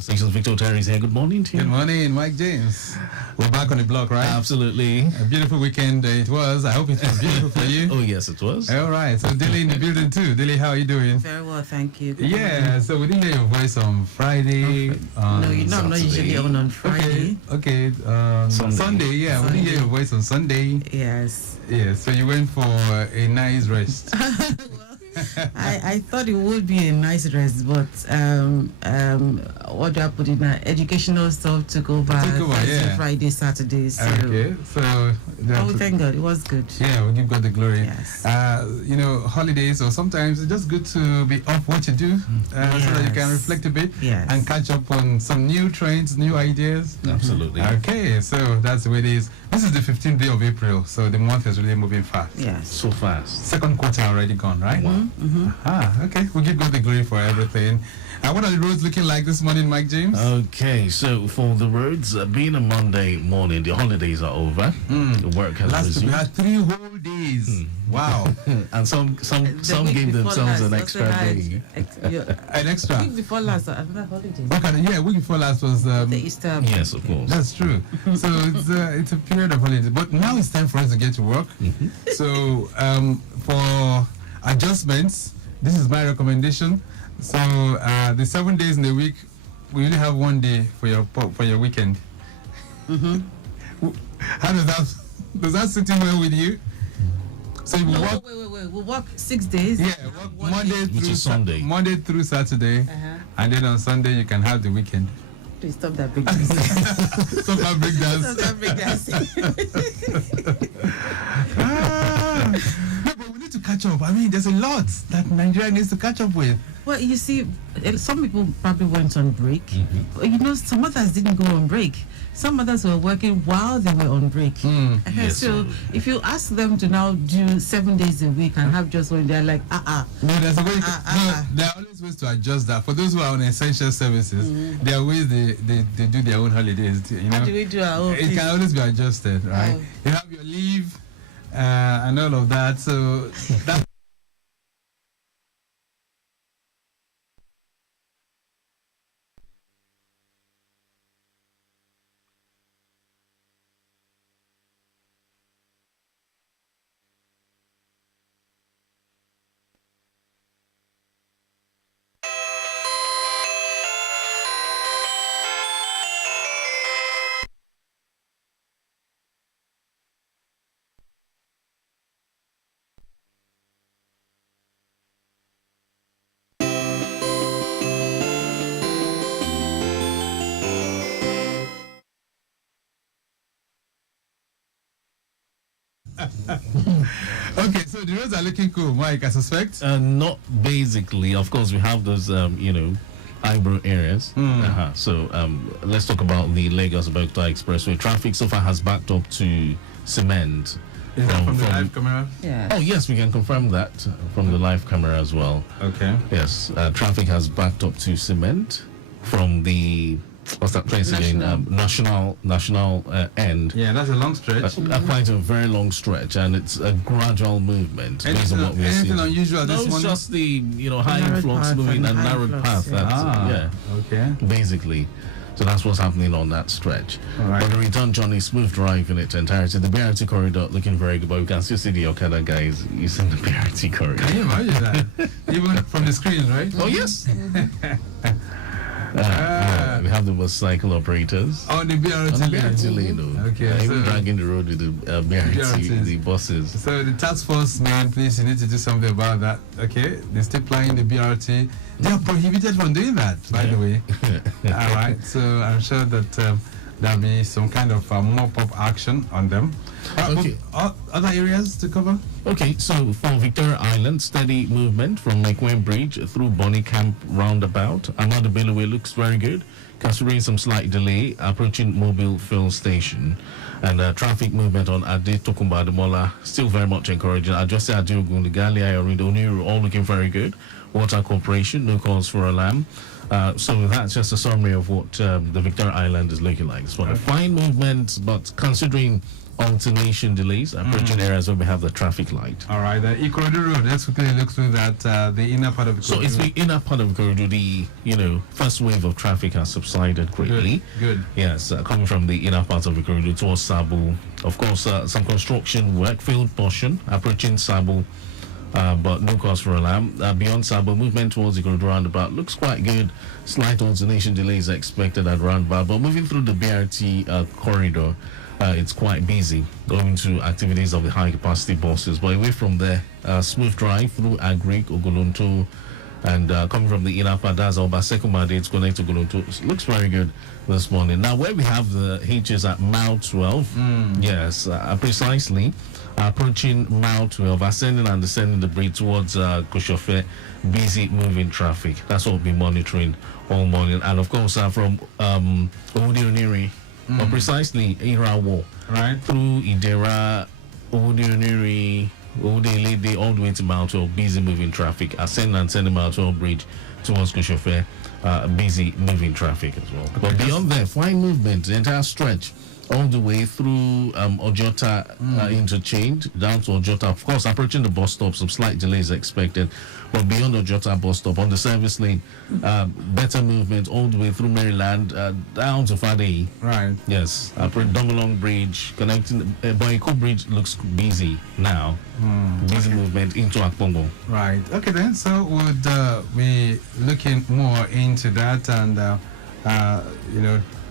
Stations Victor Terry's here. Good morning to you. Good morning, Mike James. We're back on the block, right? Absolutely. A beautiful weekend it was. I hope it was beautiful for you. Oh, yes, it was. All right. So, Dele in the building too. Dele, how are you doing? Very well, thank you. Yeah. So, we didn't hear your voice on Friday. No, you know I'm not usually on Friday. Okay. Sunday. Yeah, we didn't hear your voice on Sunday. Yes. Yeah. So, you went for a nice rest. I thought it would be a nice rest, but what do I put in that? Educational stuff took over. Yeah. Friday, Saturday. So. Okay. So. Thank God, it was good. Yeah, we give God the glory. Yes. You know, holidays or sometimes it's just good to be off what you do, so that you can reflect a bit and catch up on some new trends, new ideas. Absolutely. Okay, so that's the way it is. This is the 15th day of April, so the month is really moving fast. Yes. So fast. Second quarter already gone, right? Okay. We give God the glory for everything. What are the roads looking like this morning, Mike James? Okay, so for the roads, being a Monday morning, the holidays are over. The work has resumed. We had 3 whole days. Wow. And some gave themselves an extra day. An extra. Week before last, another holiday. Week before last was the Easter. Yes, of course. That's true. So it's a period of holiday, but now it's time for us to get to work. So for adjustments, this is my recommendation. So the 7 days in the week, we only have 1 day for your weekend. How does that sit in well with you? So you work. Wait. We'll work 6 days. Yeah, work Monday through Sunday. Monday through Saturday, and then on Sunday you can have the weekend. Please stop that big dance. Stop that big dance. Stop that big dance. No, but we need to catch up. I mean, there's a lot that Nigeria needs to catch up with. Well, you see, some people probably went on break. But, you know, some others didn't go on break. Some others were working while they were on break. Yes, so if you ask them to now do 7 days a week and have just one, they're like, No, there's a way. There are always ways to adjust that. For those who are on essential services, there are ways they do their own holidays. You know, how do we do our own It can always be adjusted, right? You have your leave and all of that. So that. Okay, so the roads are looking cool, Mike, I suspect. Not basically. Of course, we have those, eyebrow areas. So let's talk about the Lagos-Abeokuta Expressway. Traffic so far has backed up to cement. Is that from the live camera? Yeah. Oh, yes, we can confirm that from the live camera as well. Okay. Yes, traffic has backed up to cement from the, what's that place again? National end. Yeah, that's a long stretch. Quite a very long stretch, and it's a gradual movement based on what we're seeing. Anything unusual this No, it's morning? just the high influx moving and narrowed path. Okay. Basically. So that's what's happening on that stretch. Right. But the return journey, smooth drive in its entirety. The BRT corridor looking very good, but you can still see the Okada guys using the BRT corridor. Can you imagine that? Even from the screen, right? Oh, yes. We have the motorcycle operators. On the BRT lane. Okay. Even dragging the road with the BRT, the buses. So the task force, man, please, you need to do something about that. Okay? They're still plying the BRT. They are prohibited from doing that, by the way. All right. So I'm sure that there'll be some kind of mop-up action on them. Okay. Other areas to cover? Okay, so from Victoria Island, steady movement from Mekwen Bridge through Bonnie Camp roundabout. Amadu Bellowe looks very good, considering some slight delay approaching Mobile Fill Station. And traffic movement on Ade Tokumba Ademola still very much encouraging. Adjust Adiogun, the Gali Ayorindo Oniru, all looking very good. Water Corporation, no cause for alarm. So that's just a summary of what the Victoria Island is looking like. It's a fine movement, but considering alternation delays approaching areas where we have the traffic light. All right, the Ikorodu Road. Let's quickly look through that. The inner part of Ikorodu. So it's the inner part of Ikorodu. The first wave of traffic has subsided greatly. Good. Yes, coming from the inner part of Ikorodu towards Sabo. Of course, some construction work, field portion approaching Sabo. But no cause for alarm. Beyond Sabo, movement towards Ikorodu roundabout looks quite good. Slight alternation delays are expected at roundabout, but moving through the BRT corridor, it's quite busy owing to activities of the high capacity buses. But away from there, smooth drive through Agric, Ogolonto, and coming from the inner part, that's Obasekumade, it's connected to Ogolonto. It looks very good this morning. Now, where we have the H's at mile 12, yes, precisely. Approaching mile 12, ascending and descending the bridge towards Koshofe, busy moving traffic. That's what we'll be monitoring all morning. And of course, from Owode-Oniri, or precisely Irawo, Right. through Idera, Owode-Oniri, Owode-Elede, all the way to mile 12, busy moving traffic. Ascending and descending mile 12 bridge towards Koshofe, busy moving traffic as well. But beyond there, fine movement, the entire stretch, all the way through Ojota interchange down to Ojota. Of course, approaching the bus stop, some slight delays expected. But beyond Ojota bus stop, on the service lane, better movement all the way through Maryland down to Fadei. Right. Yes, Domolong Bridge connecting. Boyko Bridge looks busy now. Busy movement into Akpongo. Right. Okay then. So would be looking more into that and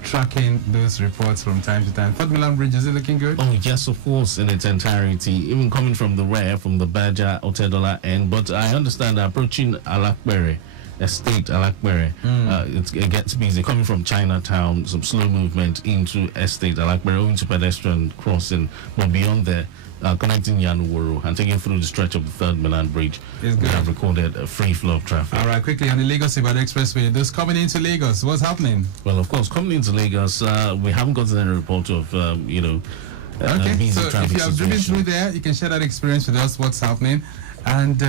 tracking those reports from time to time. Third Milan Bridge, is it looking good? Oh yes, of course, in its entirety, even coming from the rear, from the Baja Otedola end. But I understand approaching Alakbere Estate, Alakbere, it gets busy. Coming from Chinatown, some slow movement into Estate Alakbere, owing to pedestrian crossing. But beyond there, connecting Yanuworo and taking through the stretch of the Third Milan Bridge, we have recorded a free flow of traffic. All right, quickly on the Lagos-Ibadan Expressway, those coming into Lagos, what's happening? Well, of course, coming into Lagos, we haven't gotten any report of, Okay, busy so if traffic you have driven situation. through there, you can share that experience with us, what's happening. And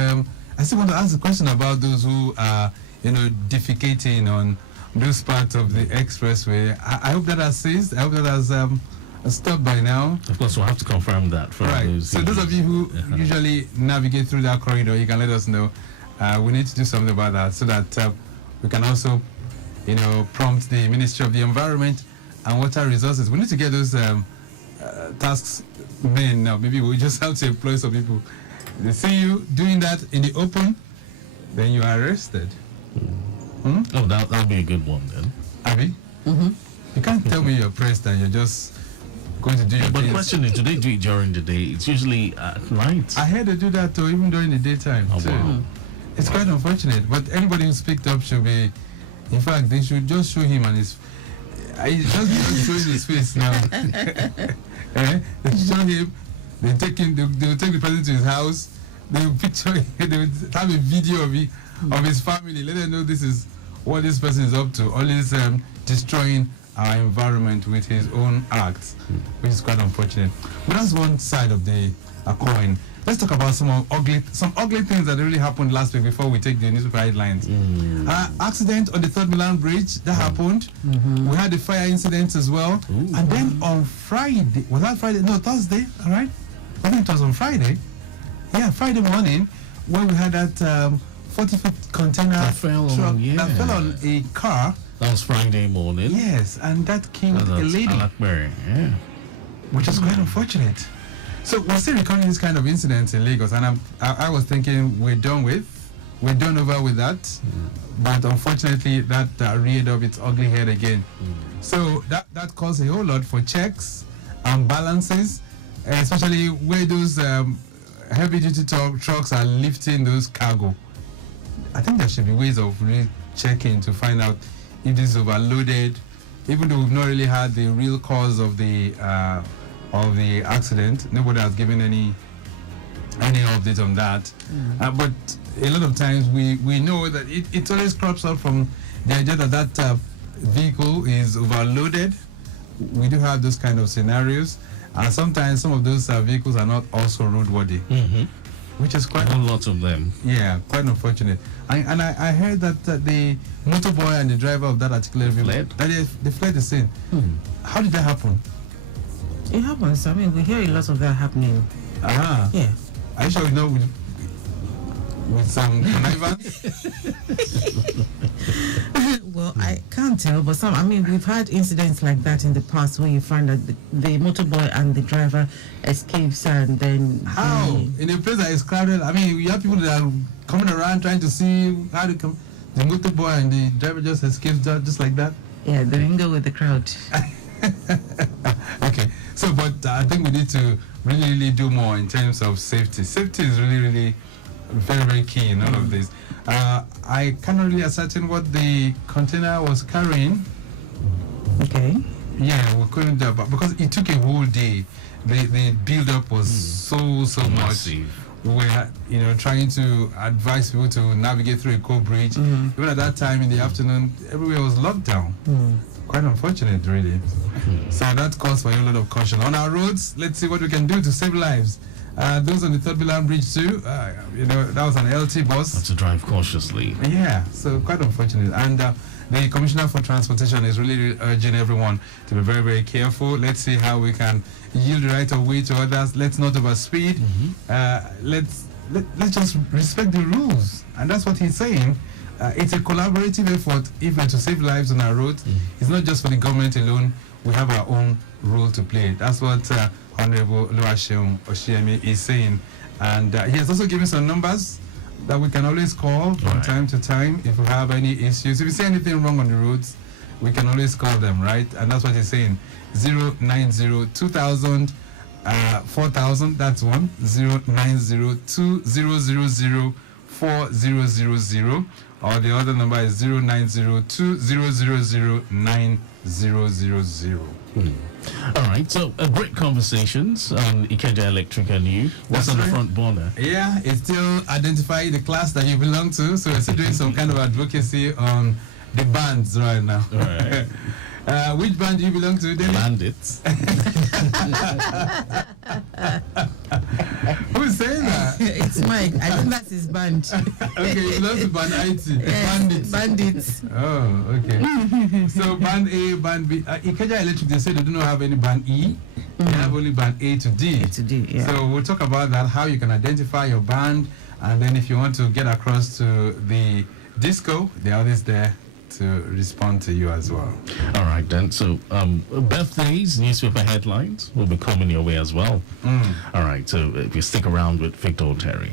I still want to ask a question about those who are, defecating on those parts of the expressway. I hope that has ceased. I hope that has stopped by now. Of course, we'll have to confirm that for Right. those. So those of you who usually navigate through that corridor, you can let us know. We need to do something about that so that we can also, prompt the Ministry of the Environment and Water Resources. We need to get those tasks men now. Maybe we just have to employ some people. They see you doing that in the open, then you are arrested. Oh, that'll be a good one then. Abby? You can't tell me you're pressed and you're just going to do your But the things. question is, do they do it during the day? It's usually at night. I heard they do that too, even during the daytime Oh, too. wow. It's quite unfortunate, but anybody who's picked up should be. In fact, they should just show him and his. Just showing his face now. They show him. They take him. They will take the person to his house. They will picture. They will have a video of his family. Let them know this is what this person is up to. Always destroying our environment with his own acts, which is quite unfortunate. But that's one side of the coin. Let's talk about some ugly things that really happened last week before we take the newspaper headlines. Accident on the Third Milan Bridge that happened. We had the fire incidents as well. And then on Friday, was that Friday? No, Thursday. All right. I think it was on Friday. Yeah, Friday morning, when we had that 40-foot container That fell truck on, that fell on a car. That was Friday morning. Yes, and that killed a lady, Alakbere, yeah. which is quite unfortunate. So we're still recording this kind of incidents in Lagos, and I was thinking we're done over with that, but unfortunately that reared up its ugly head again. So that caused a whole lot for checks and balances, especially where those heavy-duty trucks are lifting those cargo. I think there should be ways of really checking to find out if this is overloaded, even though we've not really had the real cause of the accident. Nobody has given any update on that. But a lot of times we know that it always crops up from the idea that vehicle is overloaded. We do have those kind of scenarios, and sometimes some of those vehicles are not also roadworthy, which is quite A whole lot of them. quite unfortunate. And I heard that the motorboy and the driver of that particular vehicle Fled? that they fled the scene. How did that happen? It happens. I mean, we hear a lot of that happening. Yeah. Are you sure we know with some connivance? Well, I can't tell, but we've had incidents like that in the past where you find that the motorboy and the driver escapes, and then How? In a place that is crowded, I mean, you have people that are coming around trying to see how to come. The motorboy and the driver just escapes just like that. Yeah, they mingle with the crowd. Okay, so but I think we need to really do more in terms of safety. Safety is really very key in all of this. I cannot really ascertain what the container was carrying. Okay. Yeah, we couldn't do, but because it took a whole day, the build up was so Massive. much. We were, trying to advise people to navigate through a cold bridge. Even at that time in the afternoon, everywhere was locked down. Quite unfortunate, really. So that calls for a lot of caution on our roads. Let's see what we can do to save lives. Those on the Third Milan Bridge too. That was an LT bus. Have to drive cautiously. Yeah, so quite unfortunate. And the Commissioner for Transportation is really urging everyone to be very careful. Let's see how we can yield the right of way to others. Let's not overspeed. Let's just respect the rules. And that's what he's saying. It's a collaborative effort even to save lives on our roads. It's not just for the government alone. We have our own role to play. That's what Honorable Luasheung Oshiemi is saying. And he has also given some numbers that we can always call from time to time if we have any issues. If you see anything wrong on the roads, we can always call them, right? And that's what he's saying. 090 2000 4000, that's one. 090 2000 4000, or the other number is 090 2000 9000. All right, so great conversations on Ikeja Electric and you. What's That's on the right. front burner? Yeah, it's still identifying the class that you belong to, so we're still doing some kind of advocacy on the bands right now. All right. Which band do you belong to, Dele? Bandits. Who's saying that? It's Mike. I think that's his band. Okay, you belong to band IT. Yes, Bandits. Bandits. Oh, okay. So band A, band B. Ikeja Electric, they say they do not have any band E. They have only band A to D. A to D, yeah. So we'll talk about that, how you can identify your band, and then if you want to get across to the disco, they're always there to respond to you as well. All right, then. So, birthdays, newspaper headlines will be coming your way as well. All right, so if you stick around with Victor Terry,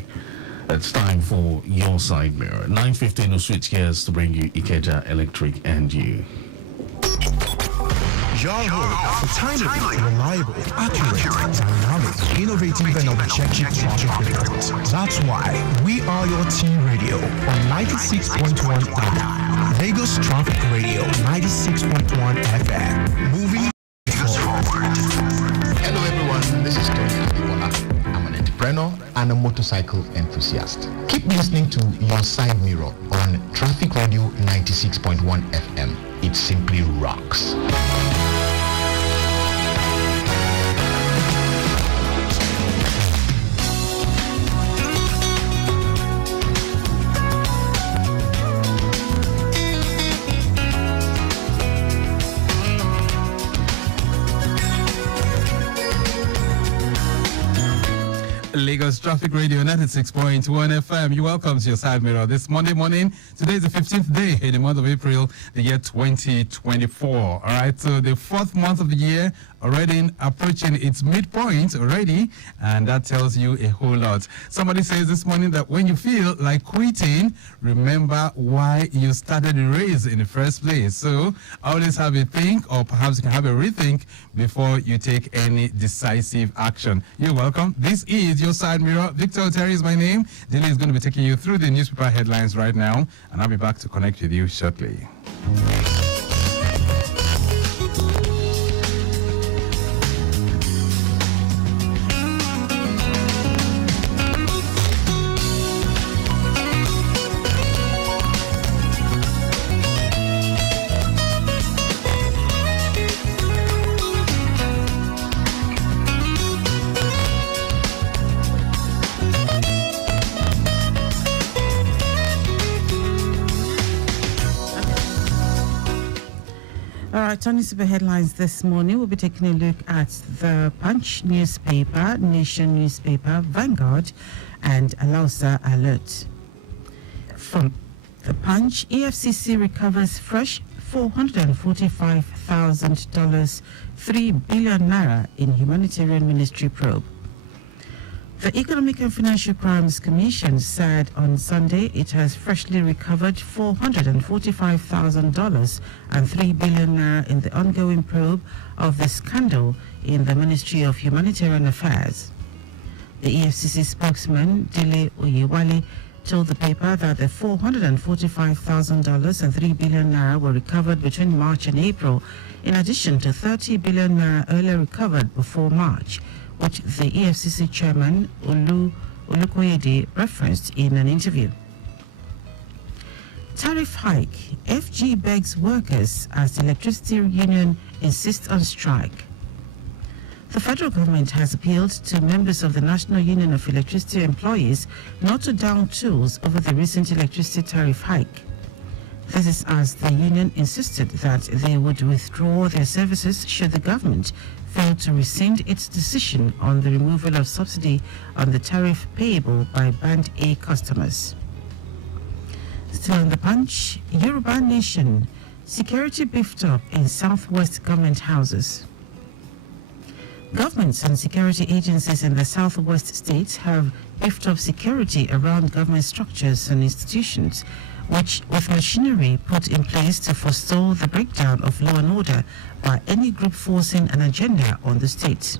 it's time for Your Side Mirror. 9:15 will switch gears to bring you Ikeja Electric and you. Your home for timely, reliable, accurate, dynamic, innovative, and objective traffic reports. That's why we are your T Radio on 96.1 FM. Lagos Traffic Radio 96.1 FM. Moving forward. Hello everyone, this is Tony Abibola. I'm an entrepreneur and a motorcycle enthusiast. Keep listening to Your Side Mirror on Traffic Radio 96.1 FM. It simply rocks. Lagos Traffic Radio 96.1 FM. You're welcome to Your Side Mirror this Monday morning. Today is the 15th day in the month of April, the year 2024. All right, so the fourth month of the year already approaching its midpoint already, and that tells you a whole lot. Somebody says this morning that when you feel like quitting, remember why you started the race in the first place. So always have a think, or perhaps you can have a rethink before you take any decisive action. You're welcome. This is Your Side Mirror. Victor Terry is my name. Dele is going to be taking you through the newspaper headlines right now, and I'll be back to connect with you shortly. Turning to the headlines this morning, we'll be taking a look at the Punch newspaper, Nation newspaper, Vanguard, and Alausa Alert. From the Punch, EFCC recovers fresh $445,000, 3 billion naira in humanitarian ministry probe. The Economic and Financial Crimes Commission said on Sunday it has freshly recovered $445,000 and 3 billion naira in the ongoing probe of the scandal in the Ministry of Humanitarian Affairs. The EFCC spokesman, Dele Agadumo, told the paper that the $445,000 and 3 billion naira were recovered between March and April, in addition to 30 billion naira earlier recovered before March, which the EFCC chairman Olukoyede referenced in an interview. Tariff hike. FG begs workers as the electricity union insists on strike. The federal government has appealed to members of the National Union of Electricity Employees not to down tools over the recent electricity tariff hike. This is as the union insisted that they would withdraw their services should the government fail to rescind its decision on the removal of subsidy on the tariff payable by Band A customers. Still on the Punch, Yoruba Nation, security beefed up in southwest government houses. Governments and security agencies in the southwest states have beefed up security around government structures and institutions, which with machinery put in place to forestall the breakdown of law and order by any group forcing an agenda on the state.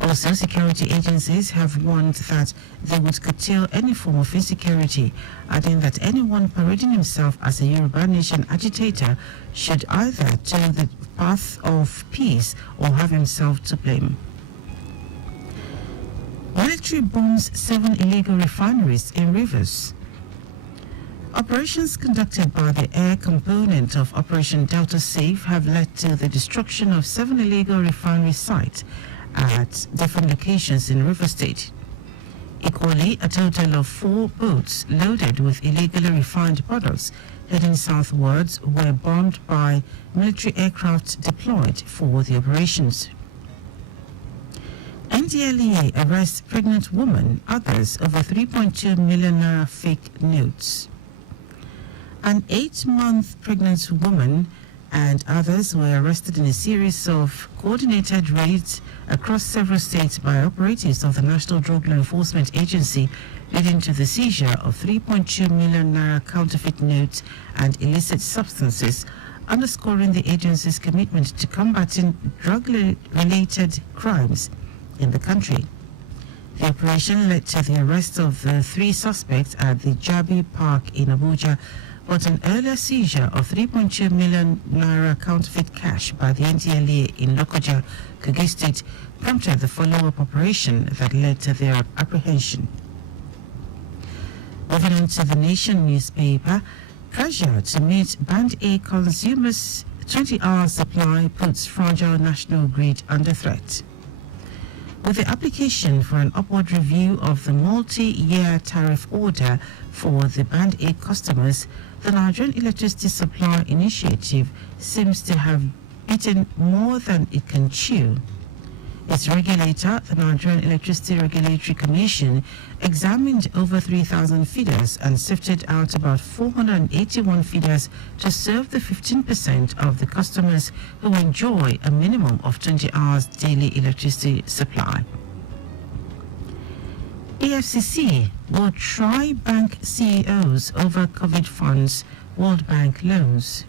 Also, security agencies have warned that they would curtail any form of insecurity, adding that anyone parading himself as a Yoruba Nation agitator should either toe the path of peace or have himself to blame. Military bombs 7 illegal refineries in Rivers. Operations conducted by the air component of Operation Delta Safe have led to the destruction of 7 illegal refinery sites at different locations in River State. Equally, a total of 4 boats loaded with illegally refined products heading southwards were bombed by military aircraft deployed for the operations. NDLEA arrests pregnant woman, others over 3.2 million naira fake notes. An 8-month pregnant woman and others were arrested in a series of coordinated raids across several states by operatives of the National Drug Law Enforcement Agency, leading to the seizure of 3.2 million naira counterfeit notes and illicit substances, underscoring the agency's commitment to combating drug-related crimes in the country. The operation led to the arrest of the 3 suspects at the Jabi Park in Abuja, but an earlier seizure of 3.2 million naira counterfeit cash by the NDLEA in Lokoja, Kogi State, prompted the follow-up operation that led to their apprehension. Moving on to the Nation newspaper, pressure to meet Band A consumers' 20-hour supply puts fragile national grid under threat. With the application for an upward review of the multi-year tariff order for the Band A customers, the Nigerian Electricity Supply Initiative seems to have eaten more than it can chew. Its regulator, the Nigerian Electricity Regulatory Commission, examined over 3,000 feeders and sifted out about 481 feeders to serve the 15% of the customers who enjoy a minimum of 20 hours daily electricity supply. EFCC will try bank CEOs over COVID funds, World Bank loans.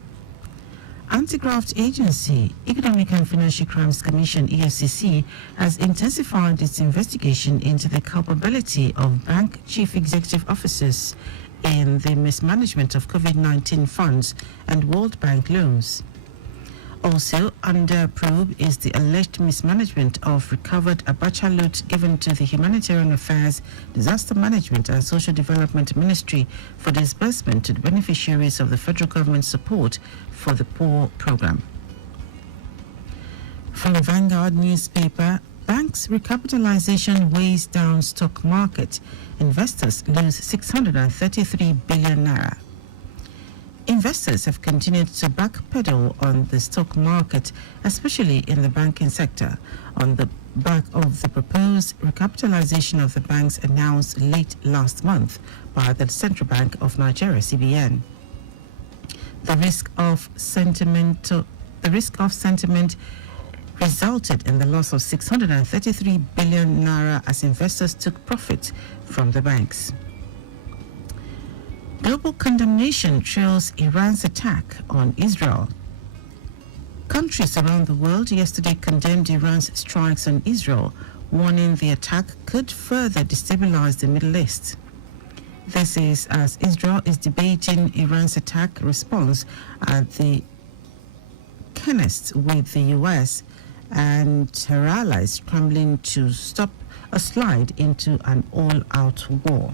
Anti-Graft Agency, Economic and Financial Crimes Commission (EFCC) has intensified its investigation into the culpability of bank chief executive officers in the mismanagement of COVID-19 funds and World Bank loans. Also under probe is the alleged mismanagement of recovered Abacha loot given to the Humanitarian Affairs, Disaster Management and Social Development Ministry for disbursement to the beneficiaries of the federal government support for the poor program. From the Vanguard newspaper, banks' recapitalization weighs down stock market. Investors lose 633 billion naira. Investors have continued to backpedal on the stock market, especially in the banking sector, on the back of the proposed recapitalization of the banks announced late last month by the Central Bank of Nigeria, CBN. The risk of sentiment resulted in the loss of 633 billion naira as investors took profit from the banks. Global condemnation trails Iran's attack on Israel. Countries around the world yesterday condemned Iran's strikes on Israel, warning the attack could further destabilize the Middle East. This is as Israel is debating Iran's attack response at the kennest with the U.S. and her allies scrambling to stop a slide into an all-out war.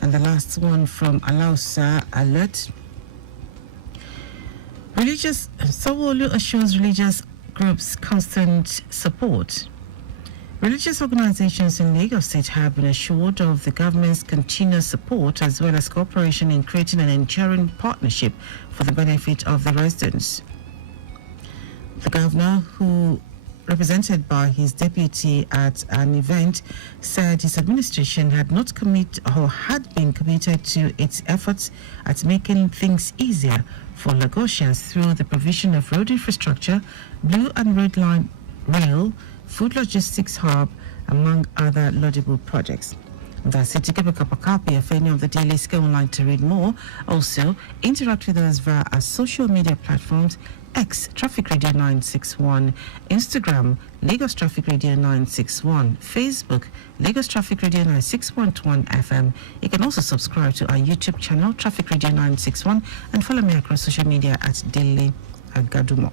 And the last one from Alausa Alert. Sawolu assures religious groups constant support. Religious organizations in Lagos State have been assured of the government's continuous support as well as cooperation in creating an enduring partnership for the benefit of the residents. The governor, who represented by his deputy at an event, said his administration had not been committed to its efforts at making things easier for Lagosians through the provision of road infrastructure, blue and red line rail, food logistics hub, among other laudable projects. That's it. To keep a copy of any of the dailies, go online to read more. Also, interact with us via our social media platforms: X Traffic Radio 961, Instagram Lagos Traffic Radio 961, Facebook Lagos Traffic Radio 96.1 FM. You can also subscribe to our YouTube channel Traffic Radio 961 and follow me across social media at Dele Agadumo.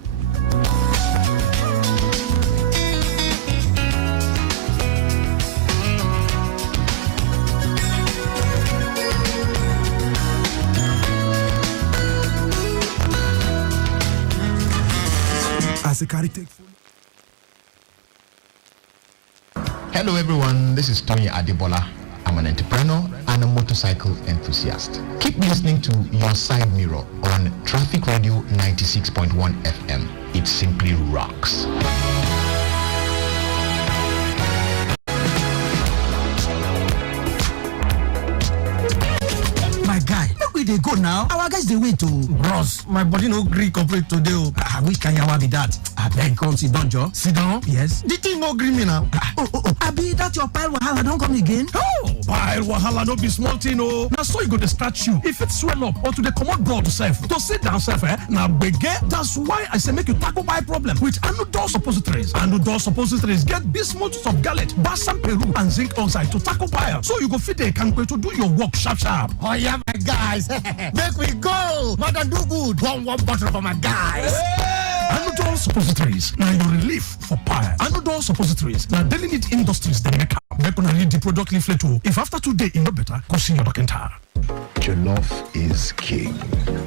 Hello everyone, this is Tony Adebola. I'm an entrepreneur and a motorcycle enthusiast. Keep listening to Your Side Mirror on Traffic Radio 96.1 FM. It simply rocks. My guy, make we dey go now. Our guys dey wait oh. Bros, my body no gree complete today oh. Which kind yawa be that? Abeg come sit down, Joe. Sit down? Yes. The thing no gree me now. Abi that your pile wahala don come again? Oh, pile wahala no be small thing oh. Na so e go dey start you. If it swell up or to dey comot blood sef, to sit down sef na gbege. That's why I say make you tackle pile problem with Anudol suppositories. Anudol suppositories get bismuth of gallet, balsam peru and zinc oxide to tackle pile. So you go fit dey kampe to do your work sharp sharp. Oh yeah, my guys. Make we go. Mother do good. One bottle for my guys. Anudol suppositories. Now your relief for pile. Anudol suppositories. Now daily need industries they make up. Make una read the product leaflet too. If after 2 days you know better, go see your doctor. Jollof is king,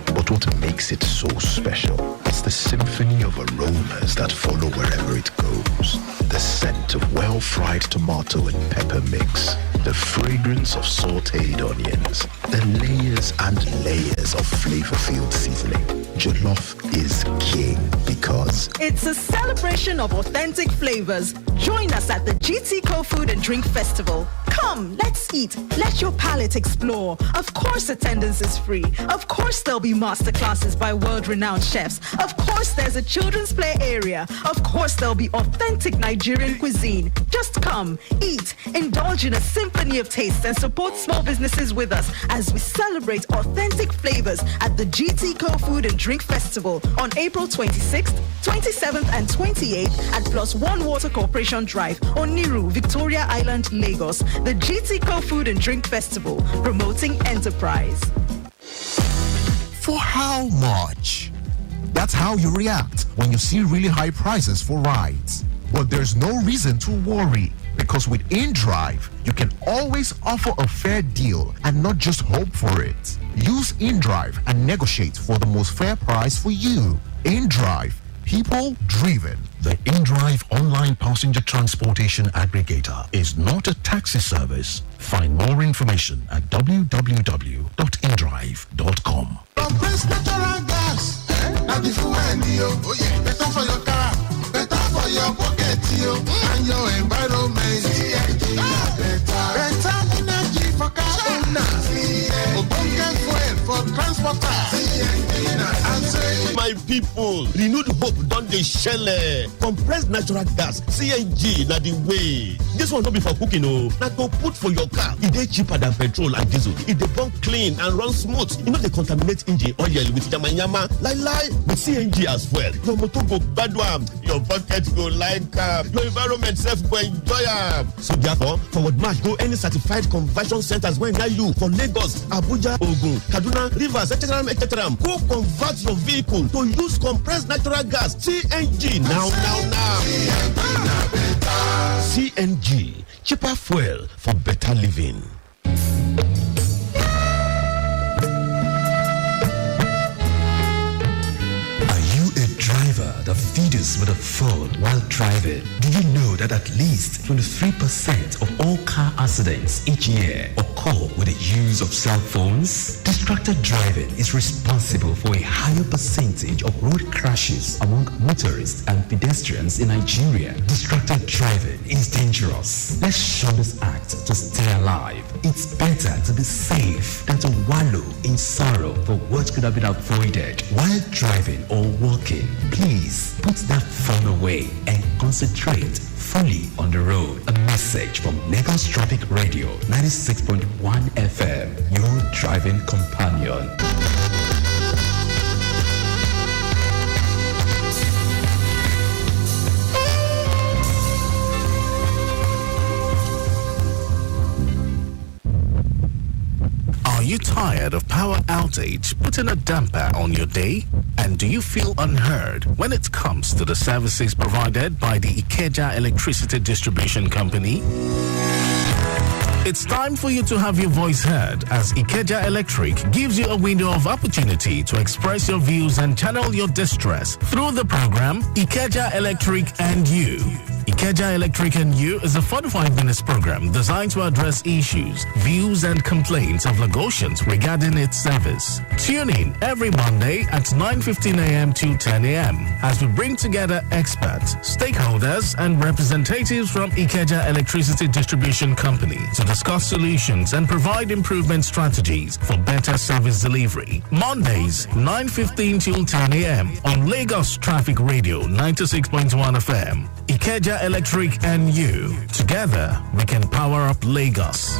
but what makes it so special? It's the symphony of aromas that follow wherever it goes. The scent of well-fried tomato and pepper mix, the fragrance of sautéed onions, the layers and layers of flavor-filled seasoning. Jollof is king because it's a celebration of authentic flavors. Join us at the GT Food and Drink Festival. Come, let's eat. Let your palate explore. Of course, attendance is free. Of course, there'll be masterclasses by world-renowned chefs. Of course, there's a children's play area. Of course, there'll be authentic Nigerian cuisine. Just come, eat, indulge in a symphony of tastes, and support small businesses with us as we celebrate authentic flavors at the GT Food and Drink Festival on April 26th, 27th, and 28th at Plus One Water Corporation Drive, Oniru, Victoria Island, Lagos. The GT Food and Drink Festival, promoting enterprise. For how much? That's how you react when you see really high prices for rides. But there's no reason to worry, because with InDrive, you can always offer a fair deal and not just hope for it. Use InDrive and negotiate for the most fair price for you. InDrive, people driven. The InDrive online passenger transportation aggregator is not a taxi service Find more information at www.indrive.com. Compressed natural gas. Now the fuel and oh yeah, better for your car, better for your pocket, and your environment. Better energy for car owners. Okay, fuel for transporters. My people, renewed hope don't they shell. Compressed natural gas, CNG, na the way. This one not be for cooking, oh. Now go put for your car. It is cheaper than petrol and diesel. It they burn clean and run smooth. You know they contaminate engine oil with yama. Lie with CNG as well. Your motor go bad one. Your pocket go like your environment self go enjoy am. So therefore, forward march go any certified conversion centers when you for Lagos, Abuja, Ogun, Kaduna, Rivers, etc. Go convert your vehicle to use compressed natural gas CNG now. CNG, cheaper fuel for better living. Driver that feeds with a phone while driving. Do you know that at least 23% of all car accidents each year occur with the use of cell phones? Distracted driving is responsible for a higher percentage of road crashes among motorists and pedestrians in Nigeria. Distracted driving is dangerous. Let's shun this act to stay alive. It's better to be safe than to wallow in sorrow for what could have been avoided while driving or walking. Please put that phone away and concentrate fully on the road. A message from Lagos Traffic Radio 96.1 FM, your driving companion. Are you tired of power outage putting a damper on your day? And do you feel unheard when it comes to the services provided by the Ikeja Electricity Distribution Company? It's time for you to have your voice heard as Ikeja Electric gives you a window of opportunity to express your views and channel your distress through the program Ikeja Electric and You. Ikeja Electric and You is a 45-minute program designed to address issues, views, and complaints of Lagosians regarding its service. Tune in every Monday at 9:15 a.m. to 10 a.m. as we bring together experts, stakeholders, and representatives from Ikeja Electricity Distribution Company to discuss solutions and provide improvement strategies for better service delivery. Mondays, 9:15 till 10 a.m. on Lagos Traffic Radio 96.1 FM. Ikeja Electric and You. Together, we can power up Lagos.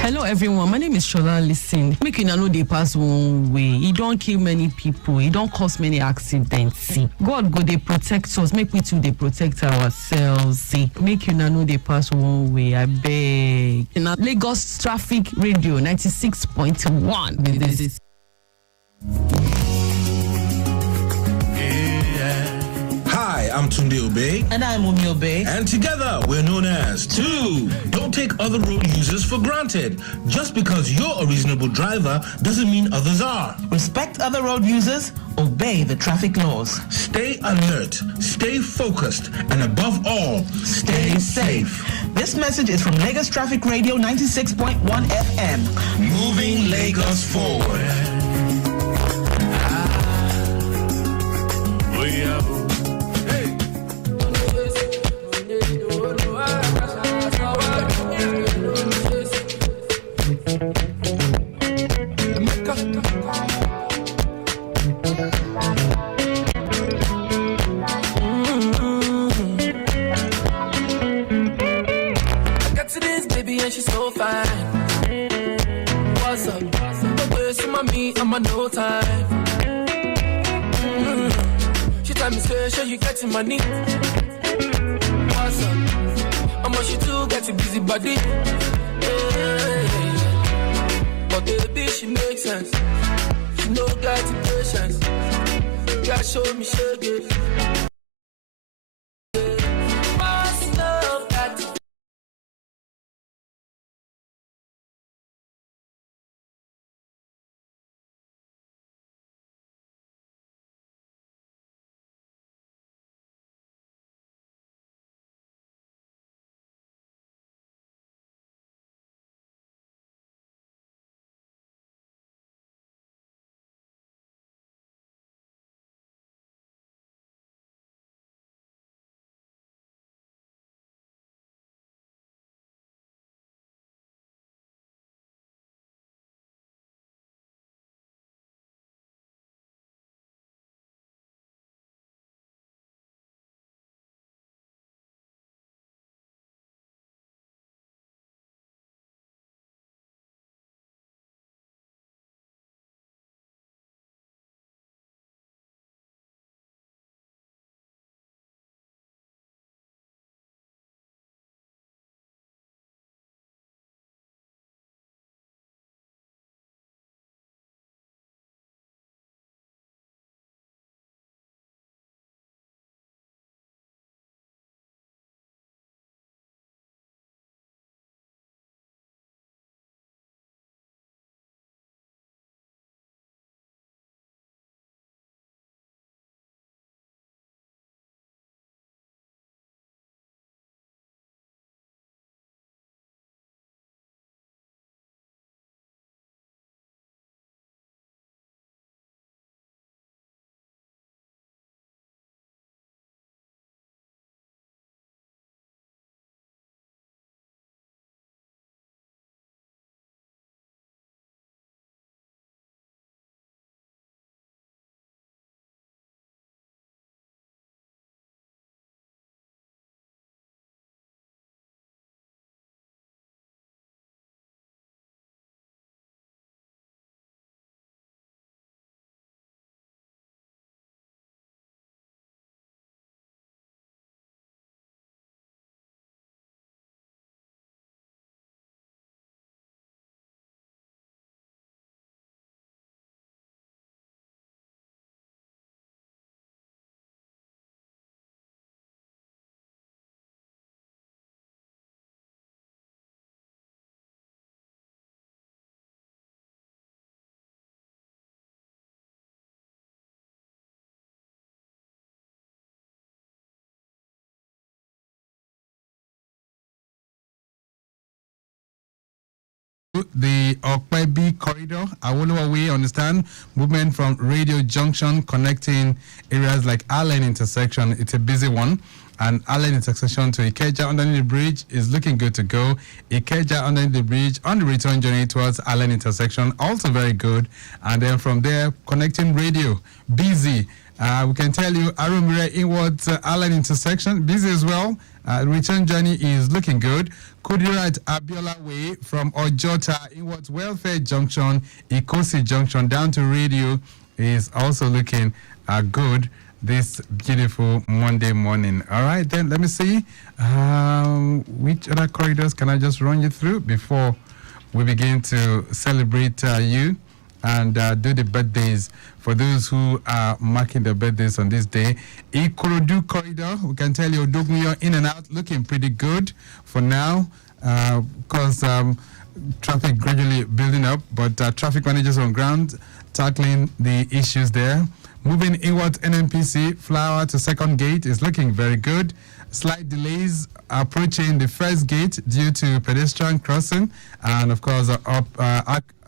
Hello everyone, my name is Shola. Listen, make you know they pass one way. It don't kill many people. It don't cause many accidents. See, God go they protect us. Make we too they protect ourselves. See, make you know they pass one way. I beg. In Lagos Traffic Radio 96.1. This is. Hi, I'm Tunde Obey. And I'm Umi Obey. And together, we're known as Two. Don't take other road users for granted. Just because you're a reasonable driver doesn't mean others are. Respect other road users, obey the traffic laws. Stay alert, stay focused, and above all, stay safe. This message is from Lagos Traffic Radio 96.1 FM. Moving Lagos forward. I'm on no time. She tell me, say, sure you getting money. What's up? How much you do get a busy body? But baby, she makes sense. She know got the patience. God show me shake it. the Okwebi corridor, Awolowo Way, understand, movement from Radio Junction connecting areas like Allen intersection. It's a busy one. And Allen intersection to Ikeja underneath the bridge is looking good to go. Ikeja underneath the bridge on the return journey towards Allen intersection, also very good. And then from there, connecting radio, busy. We can tell you Arumire inwards Allen intersection, busy as well. Return journey is looking good. Kudirat Abiola Way from Ojota inwards Welfare Junction, Ikosi Junction down to radio is also looking good this beautiful Monday morning. All right, then let me see. Which other corridors can I just run you through before we begin to celebrate you and do the birthdays for those who are marking their birthdays on this day. Ikorodu corridor, we can tell you Odogmuyo in and out, looking pretty good for now because traffic gradually building up, but traffic managers on ground tackling the issues there. Moving inwards NNPC, Flower to second gate is looking very good. Slight delays approaching the first gate due to pedestrian crossing and, of course,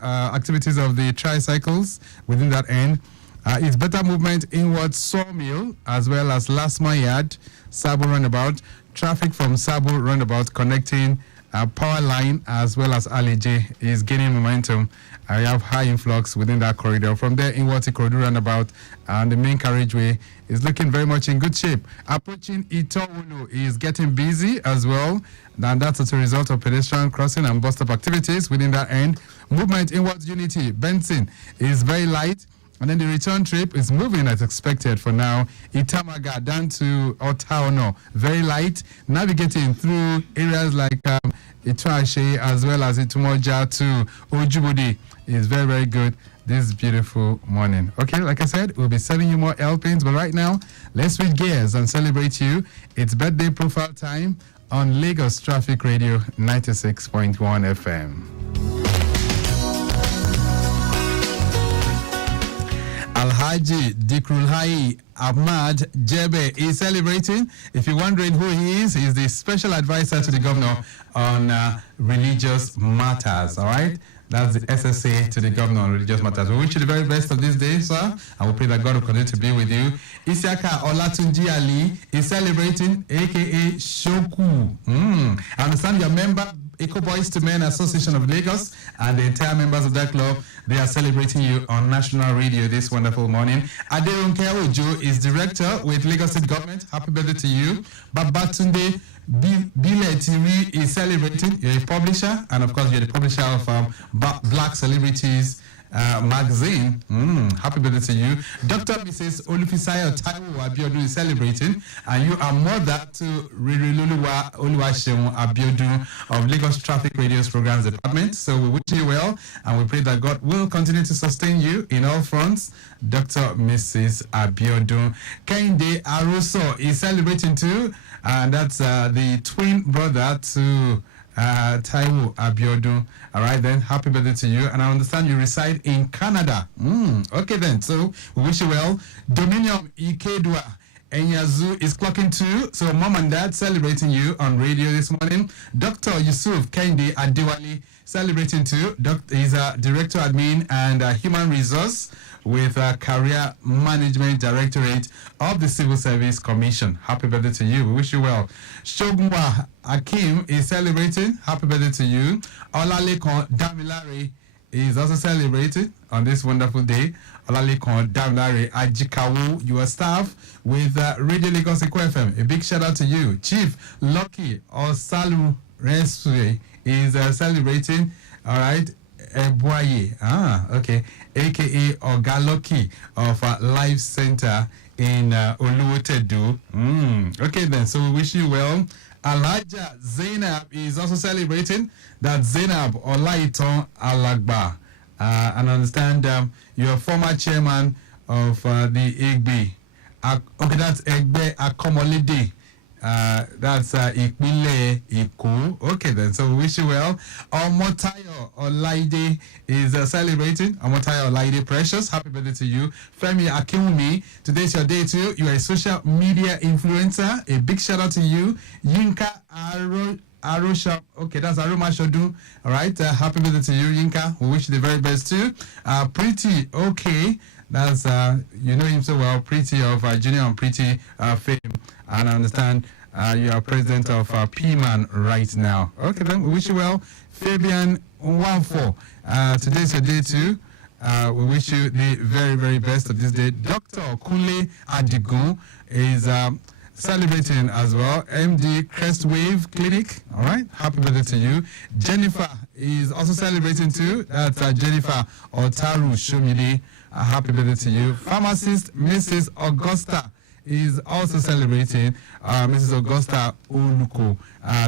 activities of the tricycles within that end. It's better movement inwards Sawmill as well as Last Mile Yard, Sabo Roundabout. Traffic from Sabo Roundabout connecting Power Line as well as Alije is gaining momentum. I have high influx within that corridor. From there, inwards Ikorodu Roundabout and the main carriageway is looking very much in good shape. Approaching Itowolo is getting busy as well. And that's as a result of pedestrian crossing and bus stop activities within that end. Movement inwards Unity, Benson is very light. And then the return trip is moving as expected for now. Itamaga down to Otaono, very light. Navigating through areas like Ituashe as well as Itumoja to Ojubodi is very, very good this beautiful morning. Okay, like I said, we'll be sending you more L-Pins, but right now, let's switch gears and celebrate you. It's birthday profile time on Lagos Traffic Radio 96.1 FM. Alhaji Dikrulhai Ahmad Jebe is celebrating. If you're wondering who he is, he's the special advisor to the governor on religious matters, all right? That's the SSA to the governor on religious matters. We wish you the very best of this day, sir, and we pray that God will continue to be with you. Isiaka Olatunji Ali is celebrating, a.k.a. Shoku. I understand you're a member Eco Boys to Men Association of Lagos and the entire members of that club. They are celebrating you on national radio this wonderful morning. Aderonke Ojo is director with Lagos State Government. Happy birthday to you. Babatunde Bile Tiri is celebrating. You're a publisher, and of course, you're the publisher of Black Celebrities magazine. Happy birthday to you. Dr. Mrs. Olufisayo Taiwo Abiodun is celebrating, and you are mother to Ririluluwa Oluwaseun Abiodun of Lagos Traffic Radio's Programs Department. So we wish you well, and we pray that God will continue to sustain you in all fronts. Dr. Mrs. Abiodun. Kehinde Aroso is celebrating too, and that's the twin brother to Taiwo Abiodun. All right, then, happy birthday to you. And I understand you reside in Canada. Okay, then, so we wish you well. Dominion Ikedua Enyazu is clocking too. So, mom and dad celebrating you on radio this morning. Dr. Yusuf Kendi Adewale celebrating too. He's a director admin and human resource with Career Management Directorate of the Civil Service Commission. Happy birthday to you. We wish you well. Shogwa Akim is celebrating. Happy birthday to you. Olalekon Damilare is also celebrating on this wonderful day. Olalekon Damilare Ajikawu, your staff with Radio Lagos FM. A big shout out to you. Chief Lucky Osalu Resue is celebrating. All right. Eboye, okay, aka Ogaloki of Life Center in Oluwotedu. Okay, then, so we wish you well. Alhaja Zainab is also celebrating. That's Zainab Olaiton Alagba. And I understand you're a former chairman of the EGB. Okay, that's Egbe Akomolide. That's Ipile Iku. Okay, then. So we wish you well. Omotayo Olaide is celebrating. Omotayo Olaide Precious. Happy birthday to you. Femi Akinwumi. Today's your day too. You are a social media influencer. A big shout out to you. Yinka Arusha. Okay, that's Aruma Shodu. All right. Happy birthday to you, Yinka. We wish you the very best too. Pretty. Okay. That's you know him so well. Pretty of Junior and Pretty fame. And I understand you are president of P-Man right now. Okay, then we wish you well. Fabian Nwanfo. Today's your day too. We wish you the very, very best of this day. Dr. Kunle Adigun is celebrating as well. MD Crestwave Clinic. All right. Happy birthday to you. Jennifer is also celebrating too. That's Jennifer Otaru Shomide. Happy birthday to you. Pharmacist Mrs. Augusta is also celebrating. Mrs. Augusta Oluko.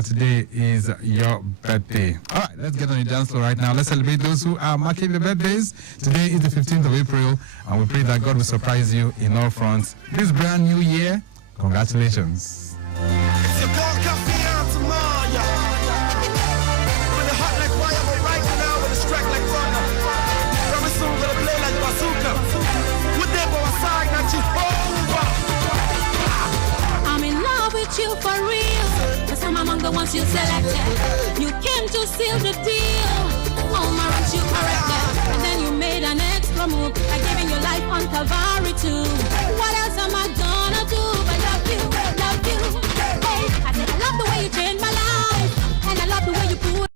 Today is your birthday. All right, let's get on the dance floor right now. Let's celebrate those who are marking the birthdays. Today is the 15th of April, and we pray that God will surprise you in all fronts. This brand new year, congratulations. It's your girl, Coffee out tomorrow. With a hot like fire, but right now with a strike like thunder. Very soon gonna play like bazooka. With them on my side, not you over. I'm in love with you for real. Cause I'm among the ones you selected. You came to seal the deal. All my rights you corrected. And then you made an extra move. I giving your life on Calvary too. What else am I gonna do but love you, love you? Hey, I said I love the way you changed my life. And I love the way you put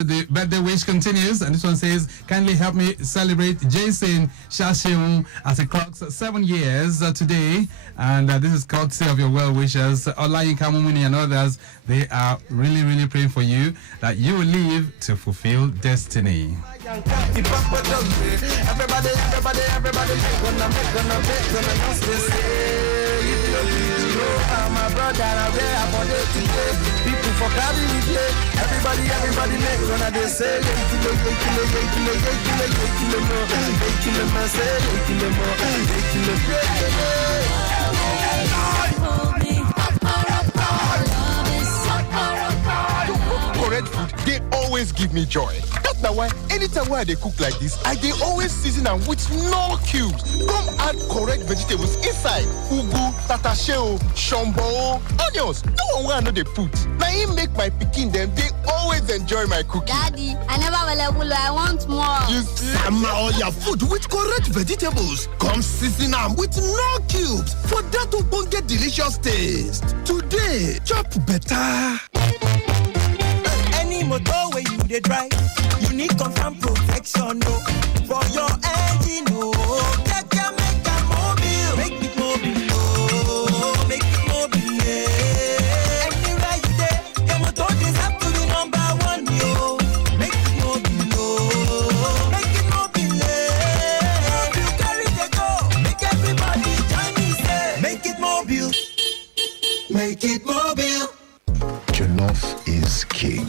The birthday wish continues, and this one says, kindly help me celebrate Jason Shashiun as he clocks 7 years today. And this is courtesy of your well wishers, Olayinka Mumuni and others. They are really, really praying for you that you will live to fulfill destiny. Everybody, gonna dance this I'm my brother, I'm there, today. People for carry me play. Everybody make gonna they say kilo Correct food, they always give me joy. That's now why anytime where they cook like this, I they always season them with no cubes. Come add correct vegetables inside. Ugu, tatasheo, shombo, onions. No one where I know they put. Now he make my picking them, they always enjoy my cooking. Daddy, I never will. I want more. You summer all your food with correct vegetables. Come season them with no cubes for that to get delicious taste. Today, chop better. Any motor where you they drive, you need confirm protection, no. For your engine, no. Make a mobile, make it mobile, oh, make it mobile, yeah. Anywhere you there, your motor just have to be number one, yo. Make it mobile, oh, make it mobile, yeah. You carry the go, make everybody join me, say, make it mobile, make it mobile. Jollof is king,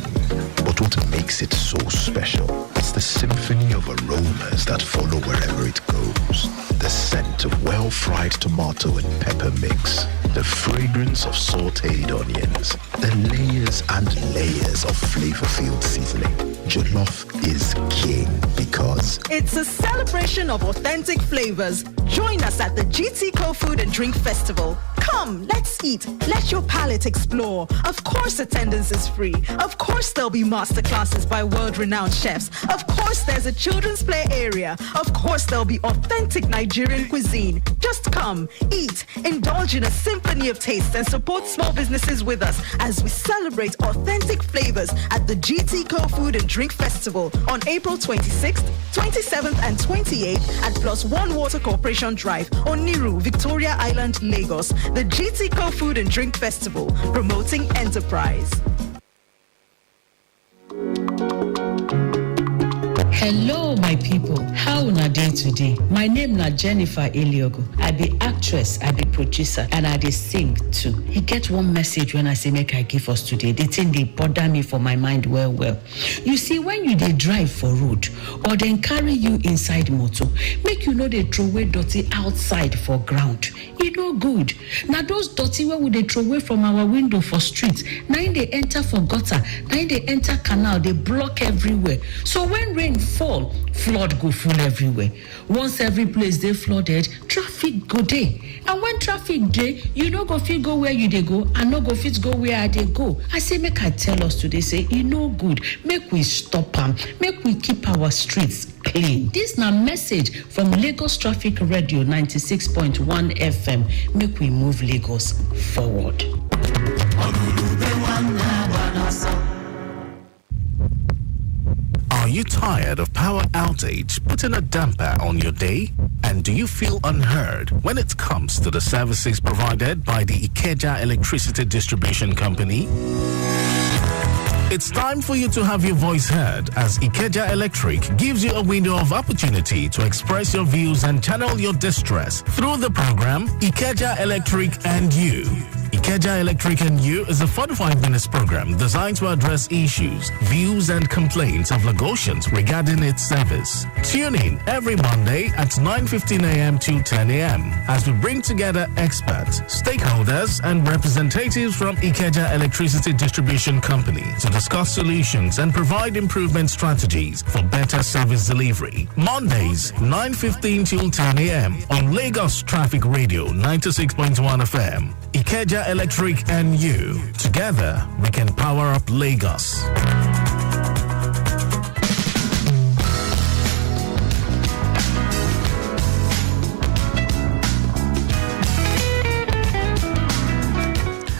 but what makes it so special? It's the symphony of aromas that follow wherever it goes. The scent of well-fried tomato and pepper mix, the fragrance of sautéed onions, the layers and layers of flavor-filled seasoning. Jollof is king because It's a celebration of authentic flavors. Join us at the GTCO Food and Drink Festival. Come, let's eat. Let your palate explore. Of course, attendance is free. Of course, there'll be masterclasses by world-renowned chefs. Of course, there's a children's play area. Of course, there'll be authentic Nigerian cuisine. Just come, eat, indulge in a symphony of tastes, and support small businesses with us as we celebrate authentic flavors at the GTCO Food and Drink Festival on April 26th, 27th, and 28th at Plus One Water Corporation Drive, Oniru, Victoria Island, Lagos. The GTCO Food and Drink Festival, promoting enterprise. Hello, my my people, how una dey today? My name na Jennifer Eliogo. I be actress, I be producer, and I dey sing too. E get one message when I say make I give us today. The thing dey bother me for my mind well well. You see, when you dey drive for road or dem carry you inside motor, make you no dey throw away dirty outside for ground. E no good. Na those dirty wey we dey throw away from our window for street, na im dey enter for gutter, na im dey enter canal, dey block everywhere. So when rain fall, flood go full everywhere. Once every place dey flooded, traffic go dey. And when traffic dey, you no go fit go where you dey go, and no go fit go where I dey go. I say make I tell us today, say e no good. Make we stop am. Make we keep our streets clean. This na message from Lagos Traffic Radio 96.1 FM. Make we move Lagos forward. Are you tired of power outage putting a damper on your day? And do you feel unheard when it comes to the services provided by the Ikeja Electricity Distribution Company? It's time for you to have your voice heard as Ikeja Electric gives you a window of opportunity to express your views and channel your distress through the program Ikeja Electric and You. Ikeja Electric and You is a 45-minute program designed to address issues, views, and complaints of Lagosians regarding its service. Tune in every Monday at 9:15 a.m. to 10 a.m. as we bring together experts, stakeholders, and representatives from Ikeja Electricity Distribution Company to discuss solutions and provide improvement strategies for better service delivery. Mondays, 9:15 till 10 a.m. on Lagos Traffic Radio 96.1 FM. Ikeja Electric and You. Together, we can power up Lagos.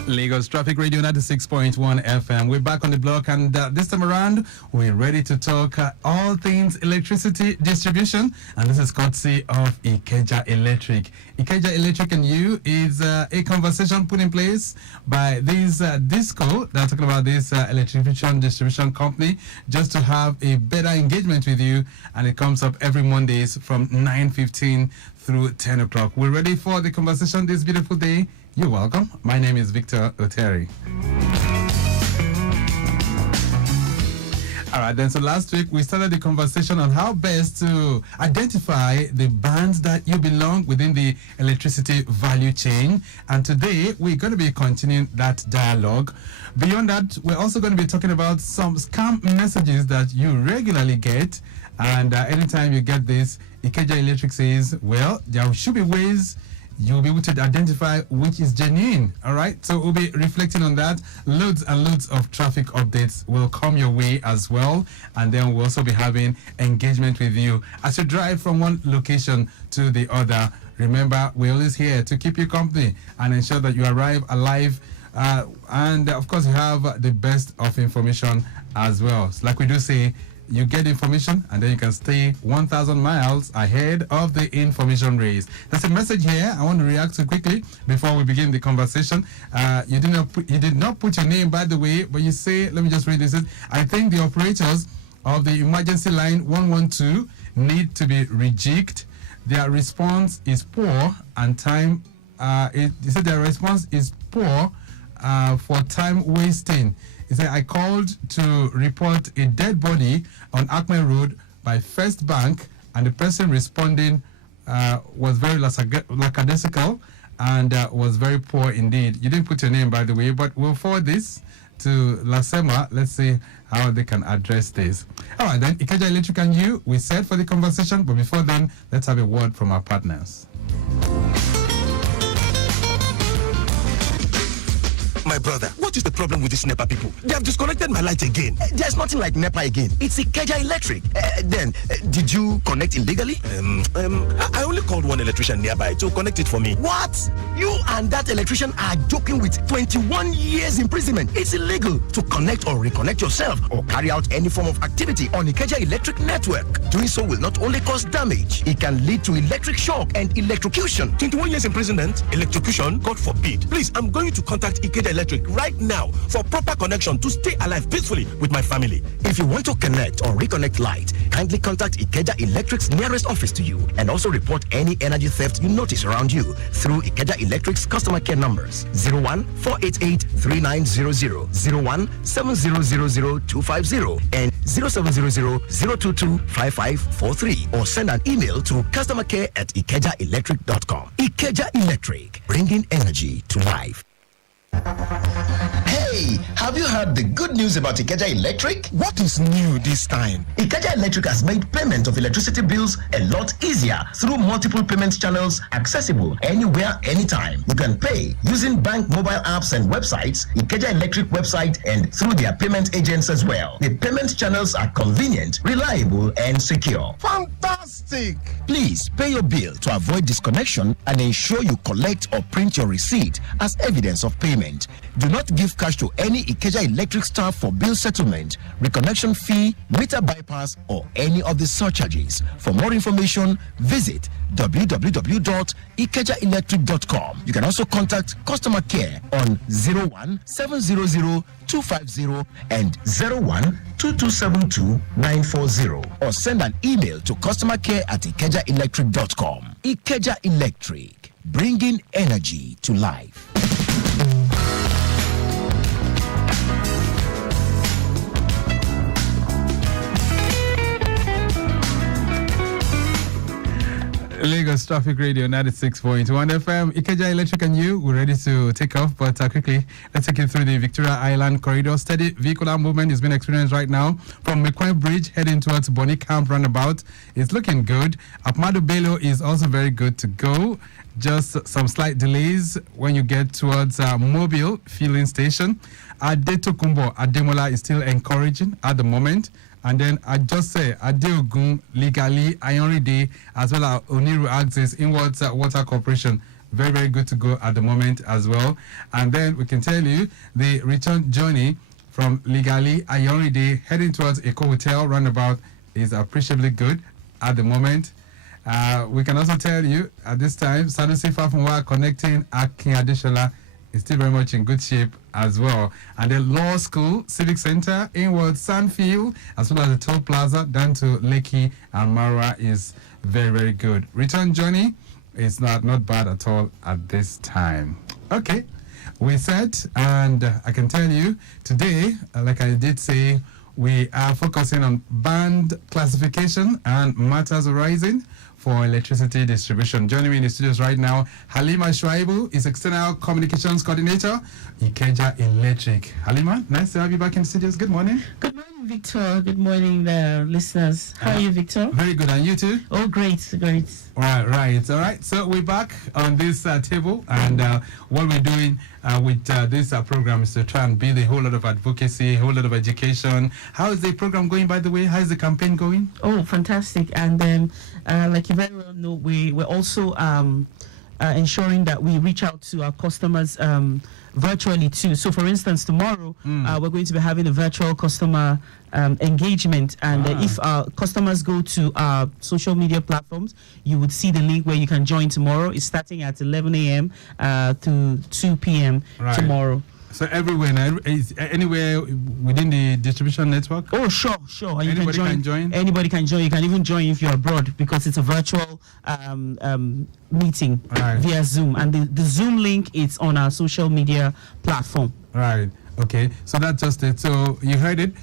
Lagos Traffic Radio 96.1 FM. We're back on the block, and this time around, we're ready to talk all things electricity distribution. And this is courtesy of Ikeja Electric. Ikeja Electric and You is a conversation put in place by this DISCO, that's talking about this electrification distribution company, just to have a better engagement with you. And it comes up every Mondays from 9:15 through 10 o'clock. We're ready for the conversation this beautiful day. You're welcome. My name is Victor Oteri. All right, then, so last week we started the conversation on how best to identify the bands that you belong within the electricity value chain. And today we're going to be continuing that dialogue. Beyond that, we're also going to be talking about some scam messages that you regularly get. And anytime you get this, Ikeja Electric says, well, there should be ways you'll be able to identify which is genuine. All right, so we'll be reflecting on that. Loads and loads of traffic updates will come your way as well, and then we'll also be having engagement with you as you drive from one location to the other. Remember, we're always here to keep you company and ensure that you arrive alive, and of course you have the best of information as well. So like we do say, you get information and then you can stay 1,000 miles ahead of the information race. There's a message here I want to react to quickly before we begin the conversation. You did not put your name, by the way, but you say, let me just read this. I think the operators of the emergency line 112 need to be rejigged. Their response is poor and time. They said their response is poor for time wasting. He said, I called to report a dead body on Akme Road by First Bank, and the person responding was very lackadaisical and was very poor indeed. You didn't put your name, by the way, but we'll forward this to Lasema. Let's see how they can address this. All right, then, Ikeja Electric and You, we said for the conversation, but before then, let's have a word from our partners. My brother, what is the problem with these NEPA people? They have disconnected my light again. There's nothing like NEPA again. It's Ikeja Electric. Did you connect illegally? I only called one electrician nearby to connect it for me. What? You and that electrician are joking with 21 years imprisonment. It's illegal to connect or reconnect yourself or carry out any form of activity on Ikeja Electric network. Doing so will not only cause damage, it can lead to electric shock and electrocution. 21 years imprisonment? Electrocution? God forbid. Please, I'm going to contact Ikeja Electric Electric right now for proper connection to stay alive peacefully with my family. If you want to connect or reconnect light, kindly contact Ikeja Electric's nearest office to you and also report any energy theft you notice around you through Ikeja Electric's customer care numbers 01-488-3900, 01-7000-250, and 0700-022-5543, or send an email to customercare@ikejaelectric.com. Ikeja Electric, bringing energy to life. Hey, have you heard the good news about Ikeja Electric? What is new this time? Ikeja Electric has made payment of electricity bills a lot easier through multiple payment channels accessible anywhere, anytime. You can pay using bank mobile apps and websites, Ikeja Electric website, and through their payment agents as well. The payment channels are convenient, reliable, and secure. Fantastic! Please pay your bill to avoid disconnection and ensure you collect or print your receipt as evidence of payment. Do not give cash to any Ikeja Electric staff for bill settlement, reconnection fee, meter bypass, or any of the surcharges. For more information, visit www.ikejaelectric.com. You can also contact customer care on 01-700-250 and 01-2272-940, or send an email to customercare@ikejaelectric.com. Ikeja Electric, bringing energy to life. Lagos Traffic Radio 96.1 FM. Ikeja Electric and you, we're ready to take off, but quickly, let's take you through the Victoria Island corridor. Steady vehicular movement is being experienced right now from McQueen Bridge heading towards Bonny Camp roundabout. It's looking good. Ahmadu Bello is also very good to go. Just some slight delays when you get towards Mobile Filling Station. Adetokunbo Ademola is still encouraging at the moment. And then I just say Adeogun, Legally, Ayanride, as well as Oniru Axis inwards Water Corporation. Very, very good to go at the moment as well. And then we can tell you the return journey from Legally, Ayanride, heading towards Eco Hotel roundabout is appreciably good at the moment. We can also tell you at this time, Sanusi Fafunwa connecting Akin Adeshola is still very much in good shape as well. And the Law School Civic Center inwards Sandfield, as well as the Toll Plaza down to Lekki and Mara is very, very good. Return journey is not bad at all at this time. Okay, we set, and I can tell you today, like I did say, we are focusing on band classification and matters arising for electricity distribution. Joining me in the studios right now, Halima Shuaibu is External Communications Coordinator, Ikeja Electric. Halima, nice to have you back in the studios. Good morning. Good morning, Victor. Good morning, listeners. How are you, Victor? Very good. And you too? Oh, great. Great. Right. All right. So we're back on this table, and what we're doing with this program is to try and build a whole lot of advocacy, a whole lot of education. How is the program going, by the way? How is the campaign going? Oh, fantastic. And then, like you very well know, we're also ensuring that we reach out to our customers virtually too. So, for instance, tomorrow we're going to be having a virtual customer engagement, and if our customers go to our social media platforms, you would see the link where you can join tomorrow. It's starting at 11 a.m. To 2 p.m. tomorrow. So everywhere, anywhere within the distribution network? Oh, sure. And anybody can join? Anybody can join. You can even join if you're abroad, because it's a virtual meeting via Zoom. And the Zoom link is on our social media platform. Right. Okay. So that's just it. So you heard it.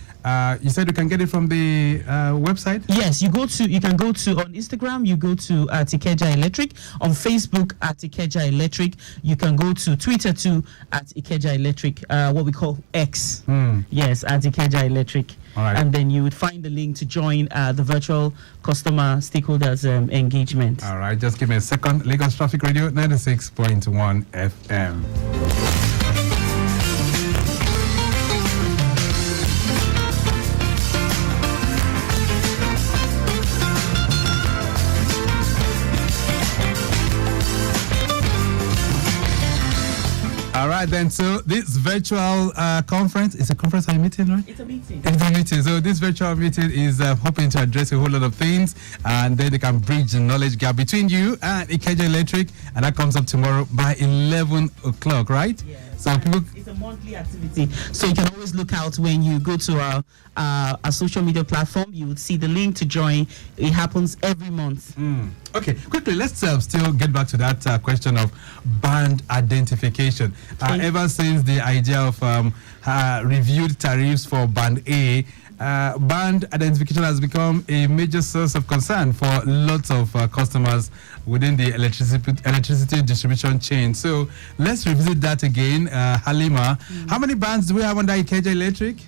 You said you can get it from the website? Yes, you can go to on Instagram, you go to Ikeja Electric, on Facebook at Ikeja Electric, you can go to Twitter too at Ikeja Electric, what we call X. Yes, at Ikeja Electric. All right. And then you would find the link to join the virtual customer stakeholders engagement. All right, just give me a second. Lagos Traffic Radio 96.1 FM. All right, then. So this virtual conference is a conference. Are you meeting, right? It's a meeting. It's a meeting. So this virtual meeting is hoping to address a whole lot of things, and then they can bridge the knowledge gap between you and Ikeja Electric, and that comes up tomorrow by 11 o'clock, right? Yes. So people. It's a monthly activity, so you can always look out when you go to our social media platform. You would see the link to join. It happens every month. Okay, quickly, let's still get back to that question of band identification. Ever since the idea of reviewed tariffs for Band A, band identification has become a major source of concern for lots of customers within the electricity distribution chain. So let's revisit that again. Halima, how many bands do we have under Ikeja Electric?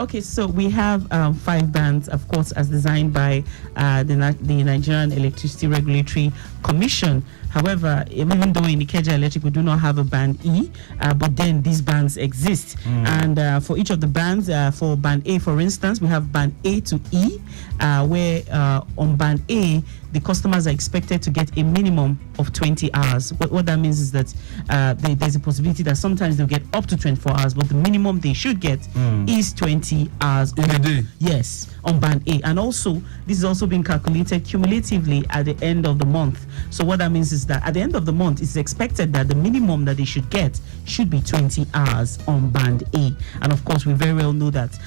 Okay, so we have 5 bands, of course, as designed by the Nigerian Electricity Regulatory Commission. However, even though in Ikeja Electric we do not have a band E, but then these bands exist. And for each of the bands, for band A, for instance, we have band A to E, where on band A, the customers are expected to get a minimum of 20 hours. What that means is that there's a possibility that sometimes they'll get up to 24 hours, but the minimum they should get is 20 hours. In a day? Yes, on band A. And also, this is also being calculated cumulatively at the end of the month. So what that means is that at the end of the month, it's expected that the minimum that they should get should be 20 hours on band A. And of course, we very well know that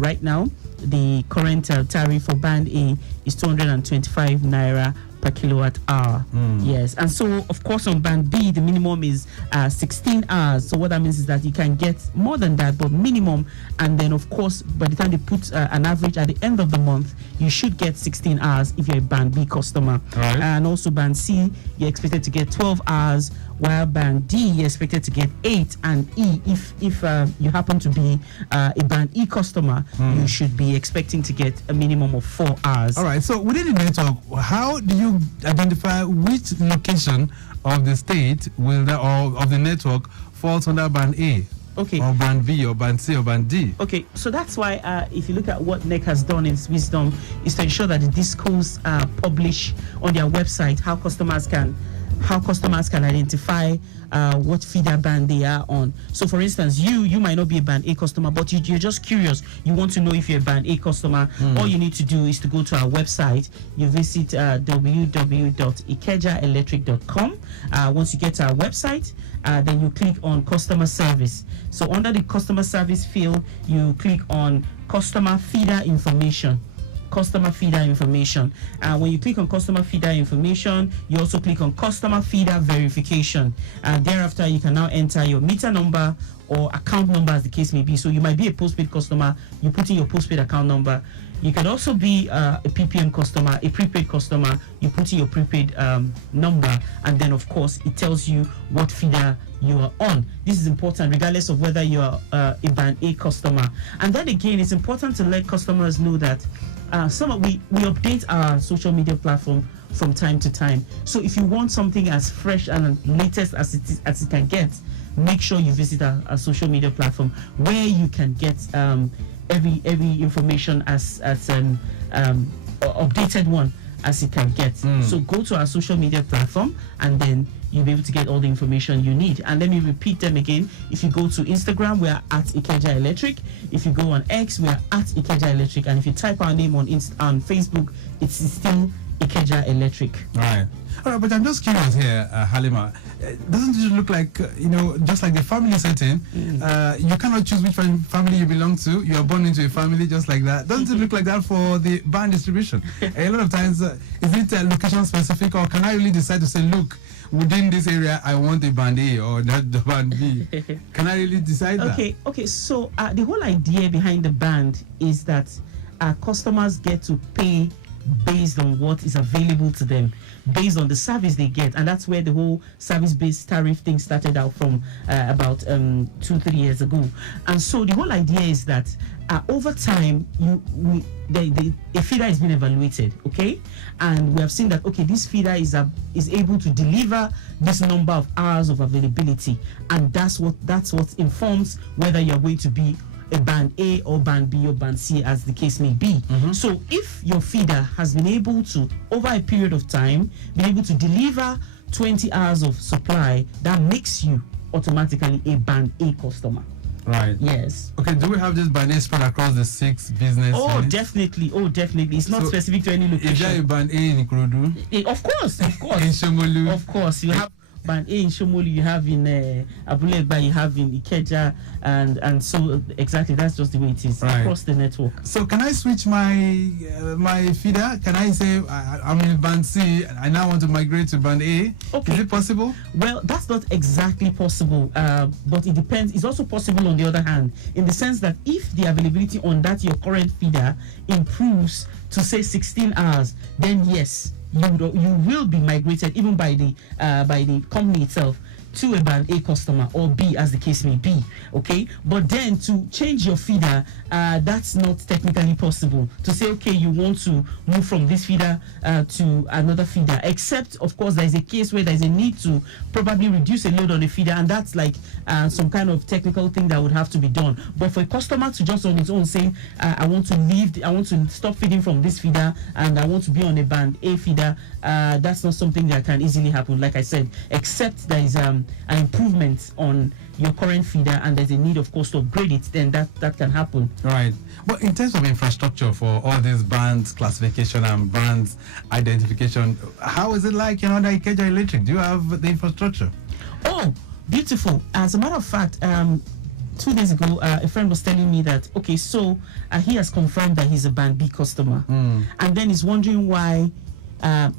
right now, the current tariff for band A is 225 naira per kilowatt hour. Yes, and so of course on band B the minimum is 16 hours. So what that means is that you can get more than that, but minimum. And then of course by the time they put an average at the end of the month, you should get 16 hours if you're a band B customer. Right. And also band C, you're expected to get 12 hours, while band D you're expected to get 8, and E, if you happen to be a band E customer, you should be expecting to get a minimum of 4 hours. All right, so within the network, how do you identify which location of the state or of the network falls under band A? Okay. Or band B, or band C, or band D? Okay, so that's why if you look at what NEC has done in its wisdom, is to ensure that the discos publish on their website how customers can identify what feeder band they are on. So for instance, you might not be a band A customer, but you're just curious. You want to know if you're a band A customer. All you need to do is to go to our website. You visit www.ikejaelectric.com. Once you get to our website, then you click on customer service. So under the customer service field, you click on customer feeder information. When you click on customer feeder information, you also click on customer feeder verification. And thereafter, you can now enter your meter number or account number, as the case may be. So you might be a postpaid customer, you put in your postpaid account number. You can also be a PPM customer, a prepaid customer, you put in your prepaid number, and then of course it tells you what feeder you are on. This is important regardless of whether you are a band A customer. And then again, it's important to let customers know that we update our social media platform from time to time. So if you want something as fresh and latest as it can get, make sure you visit our social media platform where you can get every information as updated one as it can get. So go to our social media platform and then you'll be able to get all the information you need. And let me repeat them again. If you go to Instagram, we are at Ikeja Electric. If you go on X, we are at Ikeja Electric. And if you type our name on Facebook, it's still Ikeja Electric. All right, but I'm just curious here, Halima. Doesn't it look like, just like the family setting, you cannot choose which family you belong to. You are born into a family just like that. Doesn't it look like that for the band distribution? A lot of times, is it location specific, or can I really decide to say, look, within this area, I want a band A or not the band B? Can I really decide that? Okay. So the whole idea behind the band is that customers get to pay based on what is available to them, based on the service they get. And that's where the whole service-based tariff thing started out from about 2-3 years ago. And so the whole idea is that over time, a feeder is being evaluated, okay? And we have seen that, okay, this feeder is able to deliver this number of hours of availability. And that's what informs whether you're going to be a band A or band B or band C, as the case may be. So if your feeder has been able to, over a period of time, be able to deliver 20 hours of supply, that makes you automatically a band A customer. Right. Yes. Okay, do we have this band A spread across the 6 business units? Definitely. It's not specific to any location. Is there a band A in Ikorodu? Of course. In Shomolu? Of course. You have band A in Shomoli, you have in Abulegba, you have in Ikeja, and so exactly that's just the way it is across the network. So can I switch my feeder? Can I say I'm in band C, I now want to migrate to band A? Okay. Is it possible? Well, that's not exactly possible, but it depends. It's also possible on the other hand, in the sense that if the availability on that your current feeder improves to say 16 hours, then yes, you will be migrated even by the company itself to a band A customer, or B as the case may be. Okay, but then to change your feeder, that's not technically possible. To say, okay, you want to move from this feeder to another feeder, except of course there is a case where there is a need to probably reduce a load on the feeder, and that's like some kind of technical thing that would have to be done. But for a customer to just on its own saying, I want to stop feeding from this feeder and I want to be on a band A feeder, that's not something that can easily happen, like I said, except there is an improvement on your current feeder and there's a need, of course, to upgrade it, then that can happen. Right. But in terms of infrastructure for all these bands classification and bands identification, how is it like in other Ikeja Electric? Do you have the infrastructure? Oh, beautiful. As a matter of fact, 2 days ago, a friend was telling me that, okay, so he has confirmed that he's a band B customer, and then he's wondering why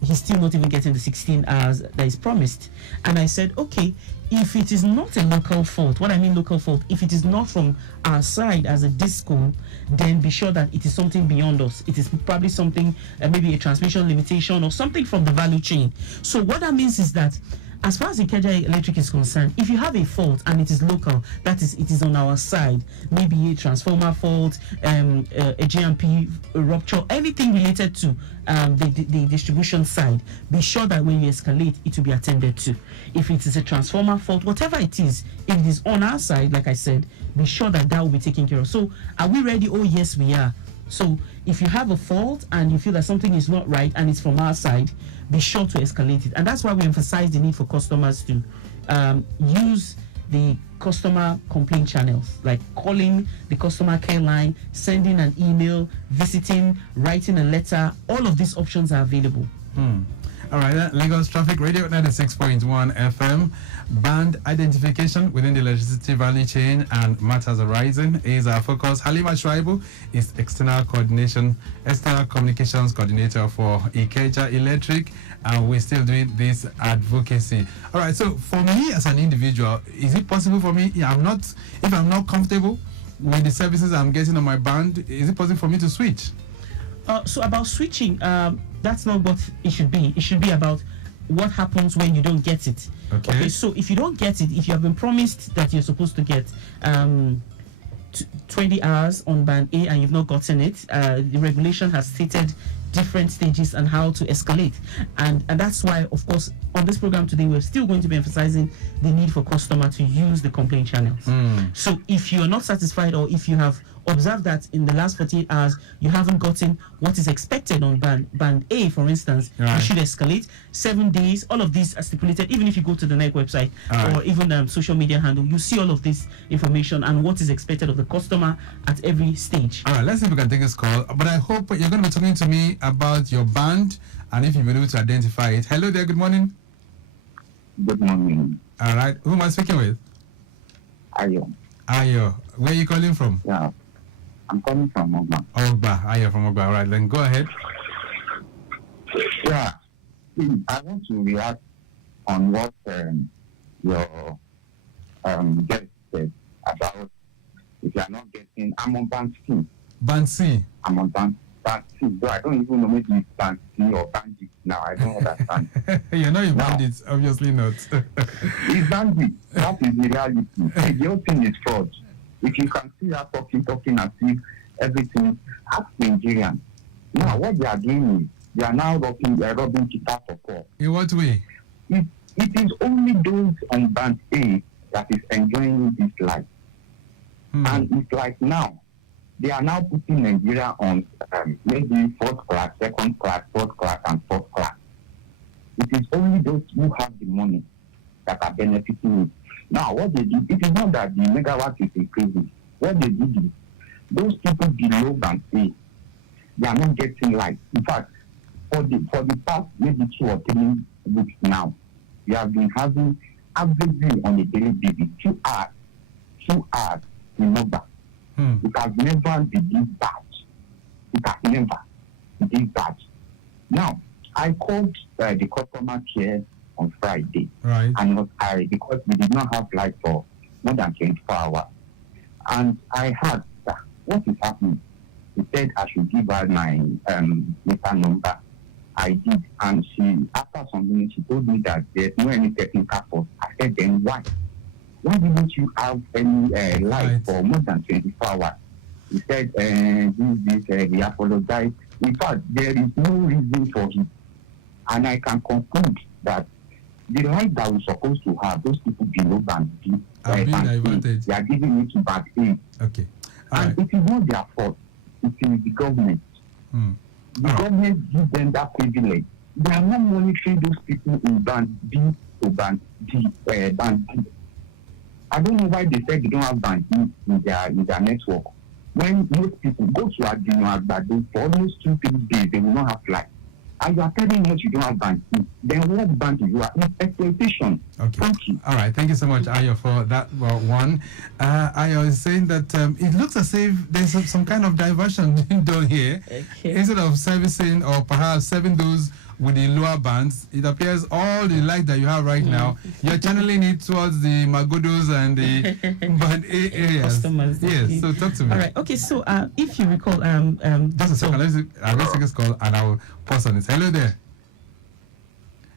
he's still not even getting the 16 hours that is promised. And I said, okay, if it is not a local fault, what I mean local fault, if it is not from our side as a disco, then be sure that it is something beyond us. It is probably something, maybe a transmission limitation or something from the value chain. So what that means is that as far as Ikeja Electric is concerned, if you have a fault and it is local, that is, it is on our side, maybe a transformer fault, a GMP rupture, anything related to the distribution side, be sure that when you escalate, it will be attended to. If it is a transformer fault, whatever it is, if it is on our side, like I said, be sure that will be taken care of. So, are we ready? Oh, yes, we are. So, if you have a fault and you feel that something is not right and it's from our side, be sure to escalate it. And that's why we emphasize the need for customers to use the customer complaint channels, like calling the customer care line, sending an email, visiting, writing a letter. All of these options are available. All right, Lagos Traffic Radio 96.1 FM. Band identification within the electricity value chain and matters arising is our focus. Halima Shraibu is external communications coordinator for Ikeja Electric, and we're still doing this advocacy. All right, so for me as an individual, is it possible for me, if I'm not comfortable with the services I'm getting on my band, is it possible for me to switch? So about switching, that's not what it should be. It should be about what happens when you don't get it. Okay, so if you don't get it, if you have been promised that you're supposed to get 20 hours on band A and you've not gotten it, the regulation has stated different stages and how to escalate, and that's why, of course, on this program today we're still going to be emphasizing the need for customer to use the complaint channels. So if you're not satisfied, or if you have observed that in the last 48 hours you haven't gotten what is expected on band A, for instance, you should escalate. 7 days, all of these are stipulated. Even if you go to the NEC website or even social media handle, you see all of this information and what is expected of the customer at every stage. All right, let's see if we can take this call. But I hope you're going to be talking to me about your band and if you've been able to identify it. Hello there, good morning. Good morning. All right, who am I speaking with? Ayo. Ayo, where are you calling from? Yeah, I'm calling from Ogba. Ogba, Ayo from Ogba. All right, then go ahead. Yeah, I want to react on what your guest said about if you are not getting. I'm on band C. Band C? I'm on band C. Though I don't even know maybe it's band C or bandit now. I don't understand. You're not a bandit, obviously not. It's bandit. That is the reality. The whole thing is fraud. If you can see her talking as if everything, ask Nigerians. Now, what they are doing is they are now robbing Kita for poor. In what way? It is only those on band A that is enjoying this life. And it's like now, they are now putting Nigeria on maybe fourth class, second class, third class, and fourth class. It is only those who have the money that are benefiting it. Now, what they do, it is not that the megawatt is increasing. What they do is, those people below band A, they are not getting light. In fact, for the past maybe 2 or 3 weeks now, we have been having averagely on a daily basis 2 hours in number. It has never been this bad. It has never been this bad. Now, I called the customer care on Friday, right? And because we did not have light for more than 24 hours, and I heard that what is happening. He said I should give her my meter number. I did, and after some minutes, she told me that there's no any technical fault. I said, then why? Why didn't you have any light for more than 24 hours? He said, we apologize. In fact, there is no reason for it. And I can conclude that the light that we're supposed to have, those people below band B, they are giving it to band A. Okay. And it is not their fault. It is the government. The government gives them that privilege. They are not monitoring those people in band B to band D. I don't know why they said they don't have band B in their network. When most people go to Agadumo Agbado for almost 2-3 days, they will not have light. And you are telling us you don't have band B. Then what band do you have? It's exploitation. Okay. Thank you. All right. Thank you so much, Ayo, for that one. Ayo is saying that it looks as if there's some kind of diversion being done here. Okay. Instead of servicing or perhaps serving those with the lower bands, it appears all the light that you have right now, you're channeling it towards the Magodos and the band A areas. Customers. Yes. So talk to me. All right. Okay. So if you recall, just a second. Let's take this call and I'll pause on it. Hello there.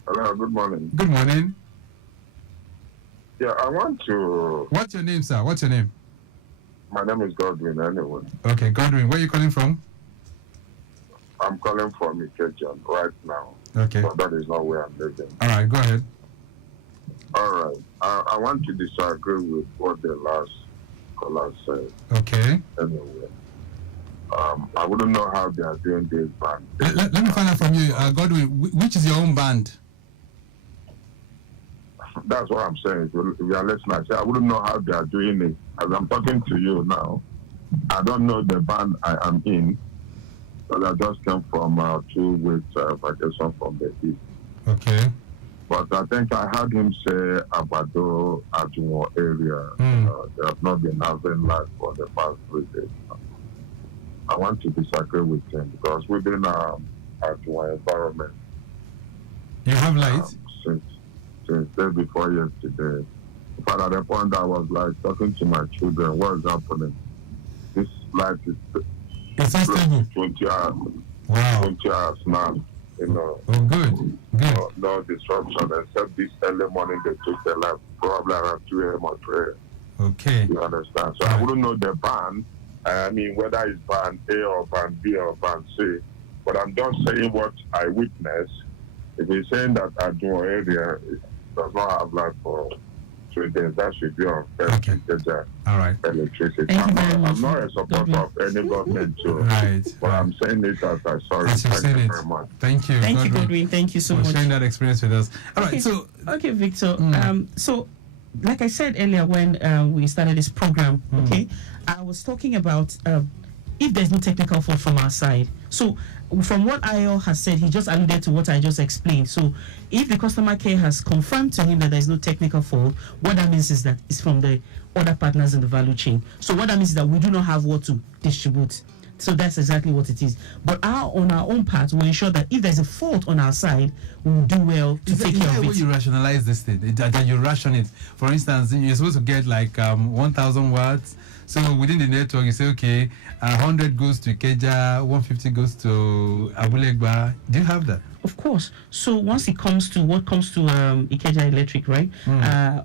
Hello, good morning. Good morning. Yeah, I want to... What's your name, sir? What's your name? My name is Godwin, anyway. Okay, Godwin. Where are you calling from? I'm calling from Ikeja right now. Okay. But that is not where I'm living. All right, go ahead. All right. I want to disagree with what the last caller said. Okay. Anyway. I wouldn't know how they are doing this band. Let me find out from you, Godwin, which is your own band? That's what I'm saying. If you are listening, I wouldn't know how they are doing it. As I'm talking to you now, I don't know the band I am in, but I just came from 2 weeks vacation from the east. Okay. But I think I heard him say Abado, Ajumo area. They have not been having light for the past 3 days. I want to disagree with him because we've been at our environment. You have light? Since day before yesterday. In fact, at the point I was like talking to my children, what is happening? This light is close to 20 hours. Wow. 20 hours now. You know. Oh, good. No disruption except this early morning they took the light probably around 2 a.m. or 3 a.m. Okay. You understand? So I wouldn't know the band. I mean, whether it's band A or band B or band C, but I'm just saying what I witnessed. If he's saying that Ajumo area does not have light for 3 days, that should be unfair to get that electricity. I'm not a supporter of any government, too. But I'm saying it as I saw it. Thank you very much. Thank you. Thank you, Godwin. Thank you so much for sharing that experience with us. All right, so... Okay, Victor. So, like I said earlier when we started this program, okay, I was talking about if there's no technical fault from our side. So from what Ayo has said, he just alluded to what I just explained. So if the customer care has confirmed to him that there's no technical fault, what that means is that it's from the other partners in the value chain. So what that means is that we do not have what to distribute. So that's exactly what it is. But on our own part, we ensure that if there's a fault on our side, we will do well to take care of it. How you rationalize this thing? That you ration it. For instance, you're supposed to get like 1,000 watts. So within the network, you say, okay, 100 goes to Ikeja, 150 goes to Abulegba. Do you have that? Of course. So once it comes to Ikeja Electric, right?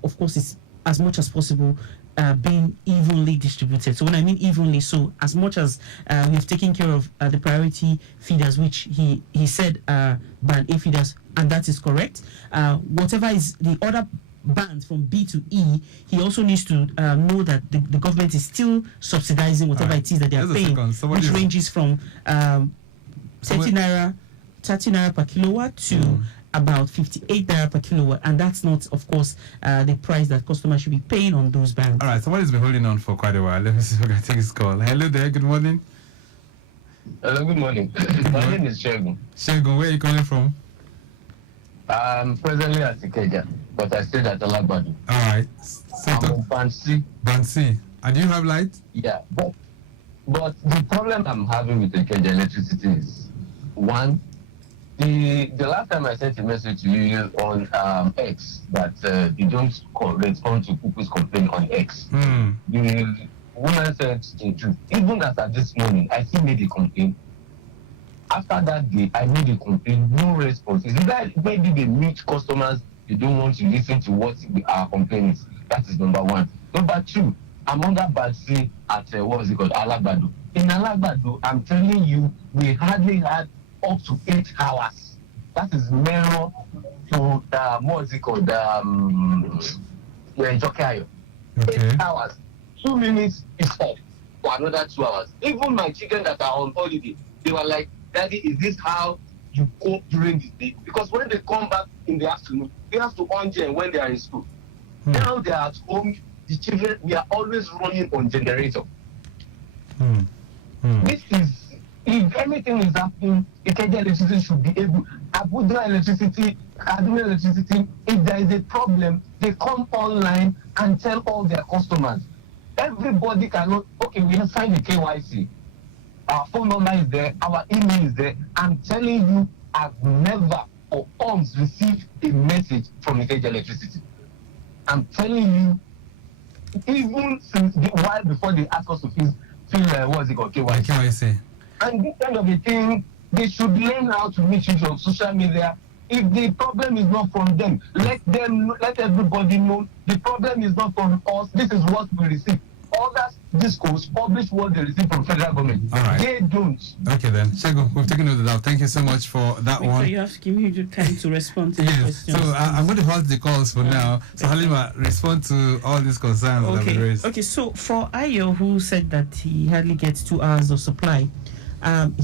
Of course, it's as much as possible being evenly distributed. So when I mean evenly, so as much as we have taken care of the priority feeders, which he said band A feeders, and that is correct. Whatever is the other bands from B to E, he also needs to know that the government is still subsidizing whatever it is that they are paying, which ranges from 30 naira per kilowatt to about 58 naira per kilowatt, and that's not, of course, the price that customers should be paying on those bands. All right, somebody's been holding on for quite a while. Let me see if I can take this call. Hello there, good morning. Hello, good morning. My name is Shegun. Shegun, where are you calling from? I'm presently at Ikeja, but I stayed at Alagbadu. All right. I'm on Bansi. Bansi. And do you have light? Yeah, but the problem I'm having with Ikeja electricity is, one, the last time I sent a message to you on X that you don't respond to people's complaint on X. The woman said the truth. Even as at this morning, I still made a complaint. After that day, I made a complaint, no response. Is that maybe they meet customers, they don't want to listen to what our complaint is? That is number one. Number two, I'm under Batsi at Alagbadu. In Alagbadu, I'm telling you, we hardly had up to 8 hours. That is mirror to Jokayo. 8 hours. 2 minutes is off for another 2 hours. Even my children that are on holiday, they were like, Daddy, is this how you cope during the day? Because when they come back in the afternoon, they have to on gen when they are in school. Now they are at home, the children, we are always running on generator. This is, if anything is happening, Ikeja electricity should be able, Abuja electricity, Kaduna electricity, if there is a problem, they come online and tell all their customers. Everybody cannot, okay, we have signed the KYC. Our phone number is there, our email is there. I'm telling you, I've never for once received a message from Ikeja electricity. I'm telling you, even since the while before they ask us to fill what's it called, KYC. And this kind of a thing, they should learn how to make use of social media. If the problem is not from them, let everybody know the problem is not from us. This is what we receive. Others discourse publish what they receive from federal government. All right. They don't. Okay then, Shego, we've taken note of that. Thank you so much for that one. So you have to give me time to respond to the questions. So I'm going to hold the calls for now. So Halima, respond to all these concerns that we raised. Okay, so for Ayo, who said that he hardly gets 2 hours of supply,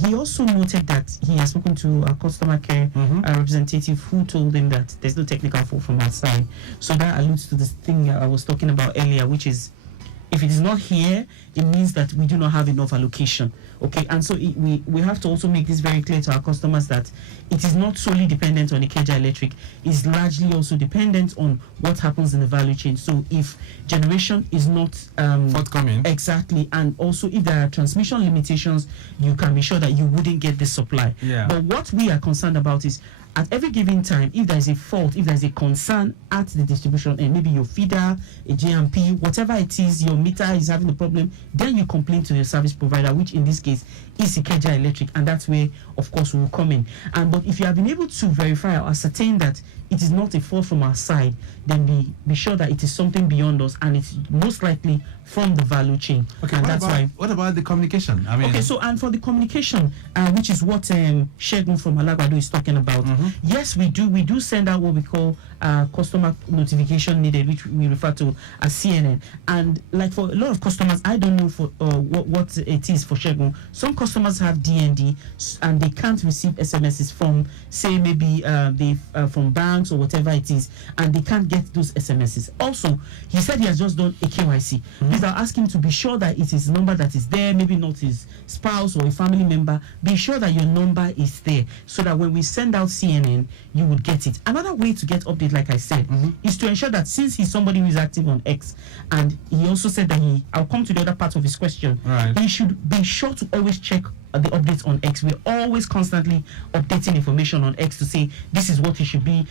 he also noted that he has spoken to a customer care representative who told him that there's no technical fault from our side. So that alludes to this thing I was talking about earlier, which is if it is not here, it means that we do not have enough allocation. Okay, and so we have to also make this very clear to our customers that it is not solely dependent on Ikeja Electric. It's largely also dependent on what happens in the value chain. So if generation is not forthcoming, exactly, and also if there are transmission limitations, you can be sure that you wouldn't get the supply. But what we are concerned about is at every given time, if there is a fault, if there is a concern at the distribution end, maybe your feeder, a JMP, whatever it is, your meter is having a problem, then you complain to your service provider, which in this case is Ikeja Electric, and that's where, of course, we will come in. But if you have been able to verify or ascertain that it is not a fault from our side, then be sure that it is something beyond us, and it's most likely from the value chain. Okay, and what about the communication? I mean, okay, so and for the communication, which is what Shegun from Alagbadu is talking about. Yes, we do send out what we call customer notification needed, which we refer to as CNN. And like for a lot of customers, I don't know for what it is for Shegun. Some customers have DND and they can't receive SMSs from, say, maybe from banks or whatever it is, and they can't get those SMSs. Also, he said he has just done a KYC. Please, I'll ask him to be sure that it is a number that is there, maybe not his spouse or a family member. Be sure that your number is there so that when we send out CNN, you would get it. Another way to get update, like I said, is to ensure that since he's somebody who is active on X, and he also said that I'll come to the other part of his question, he should be sure to always check the updates on X. We're always constantly updating information on X to say this is what it should be,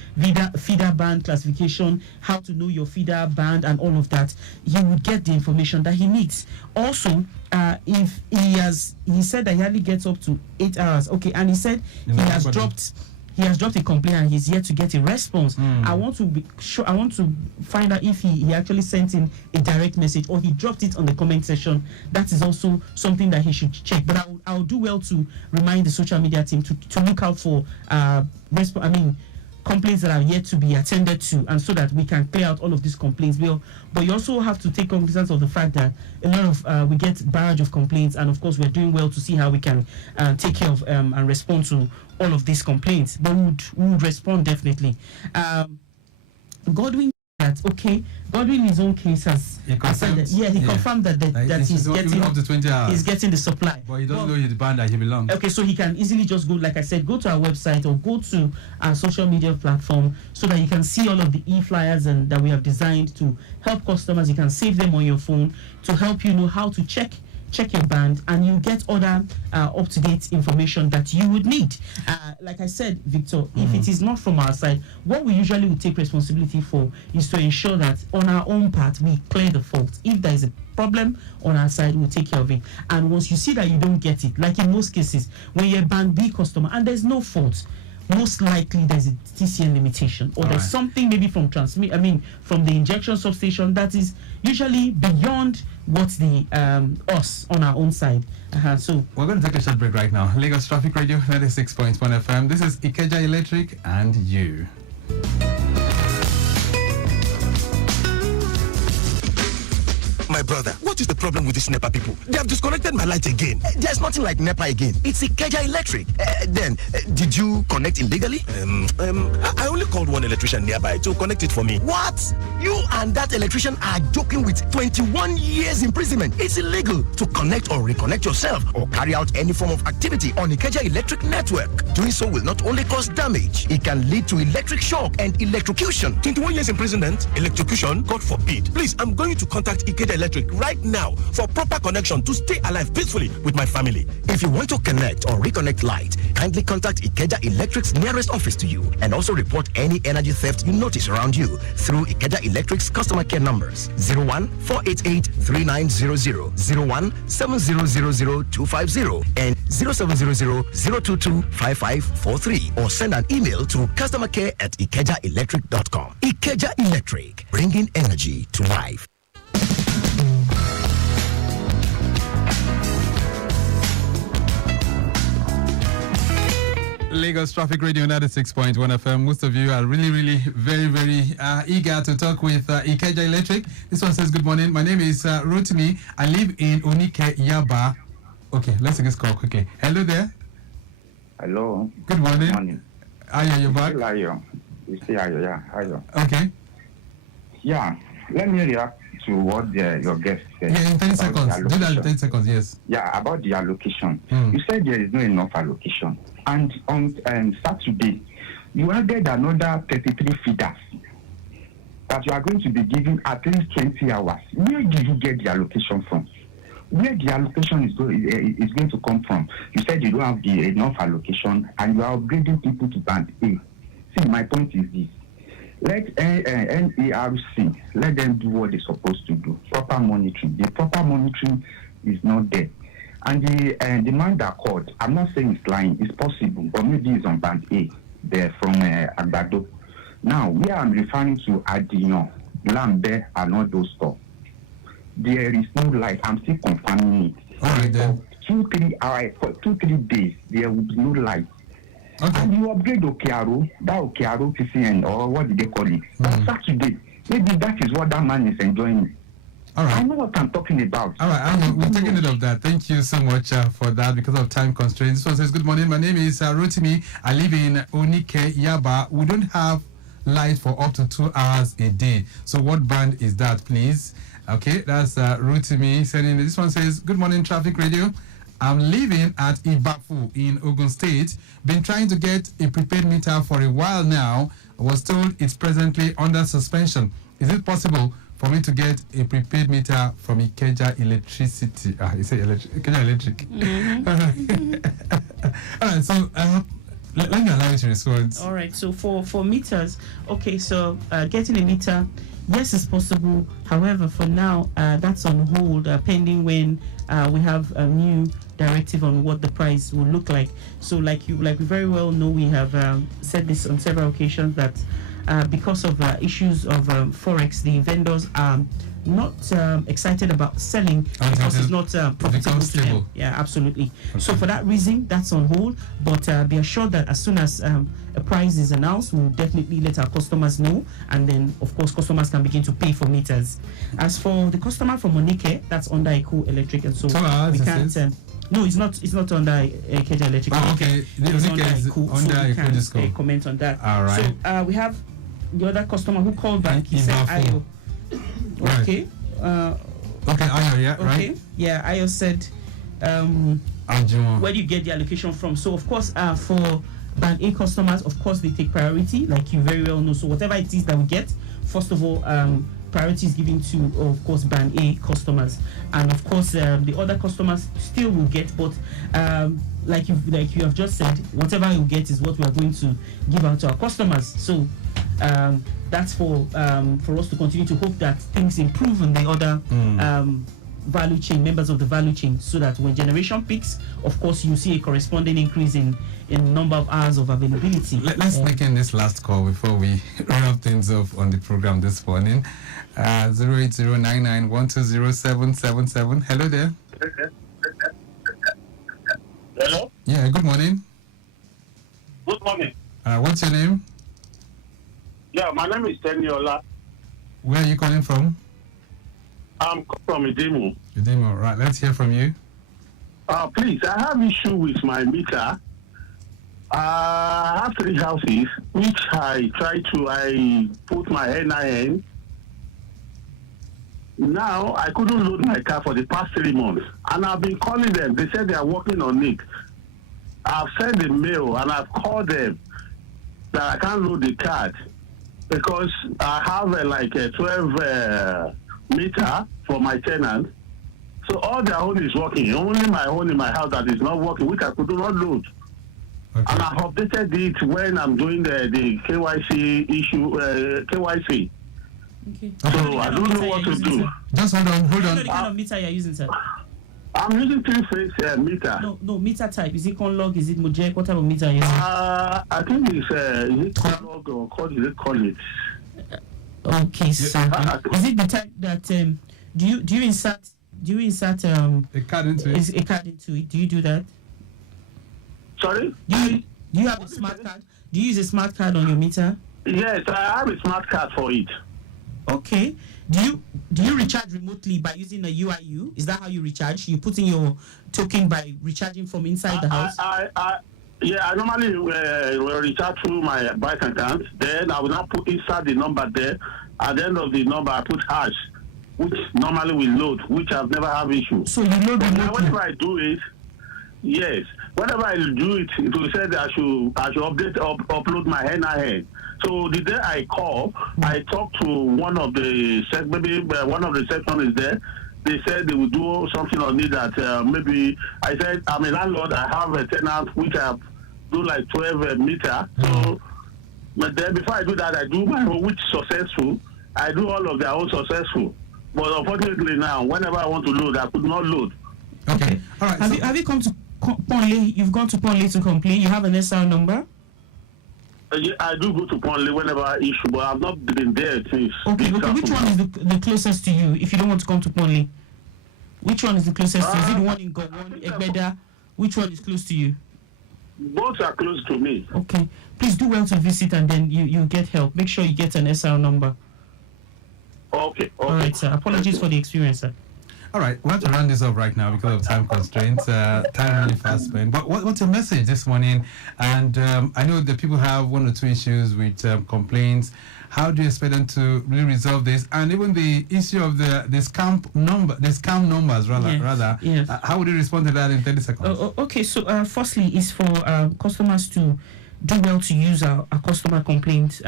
feeder band classification, how to know your feeder band, and all of that. He would get the information that he needs. Also, if he said that he hardly gets up to 8 hours, okay, and he said he has dropped a complaint and he's yet to get a response. I want to be sure. I want to find out if he actually sent in a direct message or he dropped it on the comment section. That is also something that he should check. But I'll do well to remind the social media team to look out for complaints that are yet to be attended to, and so that we can clear out all of these complaints. But you also have to take cognizance of the fact that a lot of we get barrage of complaints, and of course we're doing well to see how we can take care of and respond to all of these complaints. But we would respond definitely. Godwin that okay, Godwin in his own case has said that, he confirmed that he's getting up to 20 hours. He's getting the supply. But he doesn't know the band that he belongs. Okay, so he can easily just go, like I said, go to our website or go to our social media platform so that you can see all of the e-flyers and that we have designed to help customers. You can save them on your phone to help you know how to check your band, and you get other up-to-date information that you would need. Like I said, Victor, if it is not from our side, what we usually would take responsibility for is to ensure that on our own part, we clear the fault. If there is a problem on our side, we'll take care of it. And once you see that you don't get it, like in most cases, when you're a band B customer and there's no fault, most likely there's a TCN limitation, or there's something maybe from from the injection substation that is usually beyond what the us on our own side. So we're going to take a short break right now. Lagos Traffic Radio 96.1 FM. This is Ikeja Electric and you. My brother, what is the problem with these NEPA people? They have disconnected my light again. There's nothing like NEPA again. It's Ikeja Electric. Did you connect illegally? I only called one electrician nearby to connect it for me. What? You and that electrician are joking with 21 years imprisonment. It's illegal to connect or reconnect yourself or carry out any form of activity on Ikeja Electric network. Doing so will not only cause damage, it can lead to electric shock and electrocution. 21 years imprisonment? Electrocution? God forbid. Please, I'm going to contact Ikeja Electric right now for proper connection to stay alive peacefully with my family. If you want to connect or reconnect light, kindly contact Ikeja Electric's nearest office to you and also report any energy theft you notice around you through Ikeja Electric's customer care numbers 01-488-3900, 01-7000250 and 0700-022-5543 or send an email to customercare@ikejaelectric.com. Ikeja Electric, bringing energy to life. Lagos Traffic Radio 96.1 FM. Most of you are really, very eager to talk with Ikeja Electric. This one says, good morning. My name is Rotimi. I live in Onike, Yaba. Okay, let's take this call quickly. Hello there. Hello. Good morning. Good morning. Ayo, you're back? You see Ayo, yeah. Ayo. Okay. Yeah, let me react to what your guest said. Yeah, in 10 seconds. Do that in 10 seconds, yes. Yeah, about the allocation. You said there is no enough allocation. And on Saturday, you added another 33 feeders that you are going to be giving at least 20 hours. Where did you get the allocation from? Where the allocation is going to come from? You said you don't have enough allocation and you are upgrading people to band A. See, my point is this. Let NERC, let them do what they're supposed to do. Proper monitoring. The proper monitoring is not there. And the man that called, I'm not saying it's lying, it's possible, but maybe it's on band A, there from Agbado. Now, where I'm referring to Adiyon, Lambe, and all those stuff, there is no light. I'm still confirming it. All right, then. 2-3 hours, for 2-3 days, there will be no light. Okay. And you upgrade Okearo, that Okearo TCN, or what did they call it? On Saturday, maybe that is what that man is enjoying. All right. I know what I'm talking about. All right, we're taking note of that. Thank you so much for that because of time constraints. This one says, good morning. My name is Rotimi. I live in Onike, Yaba. We don't have light for up to 2 hours a day. So what band is that, please? Okay, that's Rotimi sending. This one says, good morning, Traffic Radio. I'm living at Ibafu in Ogun State. Been trying to get a prepaid meter for a while now. I was told it's presently under suspension. Is it possible for me to get a prepaid meter from Ikeja Electricity? You say Ikeja Electric. Mm-hmm. All right, so let me allow you to respond. All right, so for meters, okay, so getting a meter, yes, it's possible. However, for now, that's on hold, pending when we have a new directive on what the price will look like. So, like we very well know, we have said this on several occasions that because of issues of forex, the vendors are not excited about selling because it's not profitable to them. Yeah, absolutely. Okay. So for that reason, that's on hold. But be assured that as soon as a price is announced, we'll definitely let our customers know, and then of course customers can begin to pay for meters. As for the customer from Onike, that's under Eco Electric, and so we can't. No, it's not. It's not under Ikeja Electric. Oh, okay. It's under Eco, so we can't comment on that. All right. So we have the other customer who called back, he said Ayo. Right. Okay. Okay, Ayo, yeah, okay. right. Yeah, Ayo said, where do you get the allocation from? So of course, for Band A customers, of course they take priority, like you very well know. So whatever it is that we get, first of all, priority is given to, of course, Band A customers, and of course the other customers still will get, but like you have just said, whatever you get is what we are going to give out to our customers. So that's for us to continue to hope that things improve on the other value chain, members of the value chain, so that when generation peaks, of course, you see a corresponding increase in number of hours of availability. Let's make in this last call before we wrap things up on the program this morning. 08099120777. Hello there. Hello? Yeah, good morning. Good morning. What's your name? Yeah, my name is Teniola. Where are you calling from? I'm from Idemo. Idemo, right. Let's hear from you. Please, I have issue with my meter. I have 3 houses, which I put my NIN. Now, I couldn't load my car for the past 3 months. And I've been calling them. They said they are working on it. I've sent a mail and I've called them that I can't load the card because I have like a 12 meter for my tenant. So all their own is working. Only my own in my house that is not working, which I could not load. Okay. And I updated it when I'm doing the KYC issue, KYC. Okay. So I don't know what to do. Just hold on. What kind of meter you're using, sir? I'm using 3-phase meter. No, meter type. Is it Conlog? Is it Mojek? What type of meter are you using? I think it's is it Conlog or what is it call it? Okay, sir. Is it the type that do you insert a card into it? Is a card into it? Do you do that? Sorry? Do you have a smart card? Do you use a smart card on your meter? Yes, I have a smart card for it. Okay. Do you recharge remotely by using a UIU? Is that how you recharge? You put in your token by recharging from inside the house? I normally will recharge through my bank account. Then I will now insert the number there. At the end of the number, I put hash, which normally will load, which I've never have issue. So you load remotely? Whenever I do it, yes. Whenever I do it, it will say that I should upload my NIN. So the day I call, I talk to one of the one of the section is there. They said they will do something on it that maybe I said I'm a landlord. I have a tenant which I do like 12 meter. So, but then before I do that, I do my own which successful. I do all of their own successful. But unfortunately now, whenever I want to load, I could not load. Okay. All right. Have you come to Ponley? You've gone to Ponley to complain. You have an SR number? I do go to Ponley whenever issue, but I've not been there since. Okay. Which one is the closest to you? If you don't want to come to Ponley, which one is the closest to you? Is it the one in Gowon, Egbeda? Which one is close to you? Both are close to me. Okay. Please do well to visit and then you get help. Make sure you get an SR number. Okay. All right, sir. Apologies for the experience, sir. All right, we have to round this up right now because of time constraints. Time really fast spent. But what's your message this morning? And I know that people have 1 or 2 issues with complaints. How do you expect them to really resolve this? And even the issue of the scam numbers, rather. Yes. How would you respond to that in 30 seconds? Okay, so firstly, is for customers to do well to use our customer complaint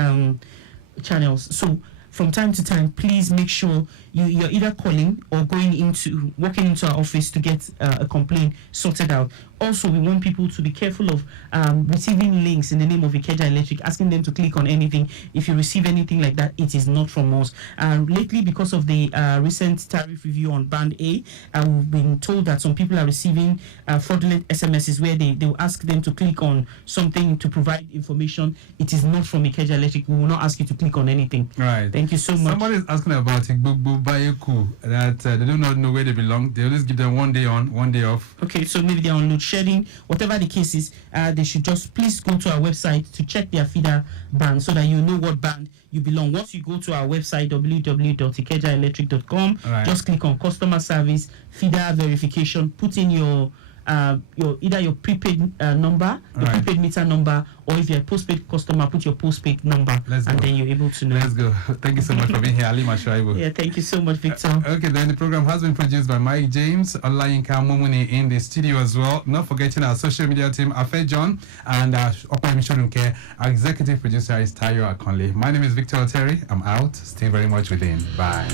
channels. So from time to time, please make sure you're either calling or walking into our office to get a complaint sorted out. Also, we want people to be careful of receiving links in the name of Ikeja Electric, asking them to click on anything. If you receive anything like that, it is not from us. Lately, because of the recent tariff review on Band A, we've been told that some people are receiving fraudulent SMSs where they will ask them to click on something to provide information. It is not from Ikeja Electric. We will not ask you to click on anything. Right. Thank you so much. Somebody is asking about Igbogbo Bayeku, that they do not know where they belong. They always give them 1 day on, 1 day off. Okay, so maybe they're on load shedding, whatever the case is, they should just please go to our website to check their feeder band so that you know what band you belong. Once you go to our website, www.ikejaelectric.com, just click on customer service, feeder verification, put in your either your prepaid number, your prepaid meter number, or if you're a postpaid customer, put your postpaid number, then you're able to know. Let's go. Thank you so much for being here, Ali Mashaibu. Yeah, thank you so much, Victor. Okay, then the program has been produced by Mike James, Olayinka Momuni in the studio as well. Not forgetting our social media team, Afe John, and Opayemi Shodunke. Our executive producer is Tayo Akonle. My name is Victor Oteri. I'm out. Stay very much within. Bye.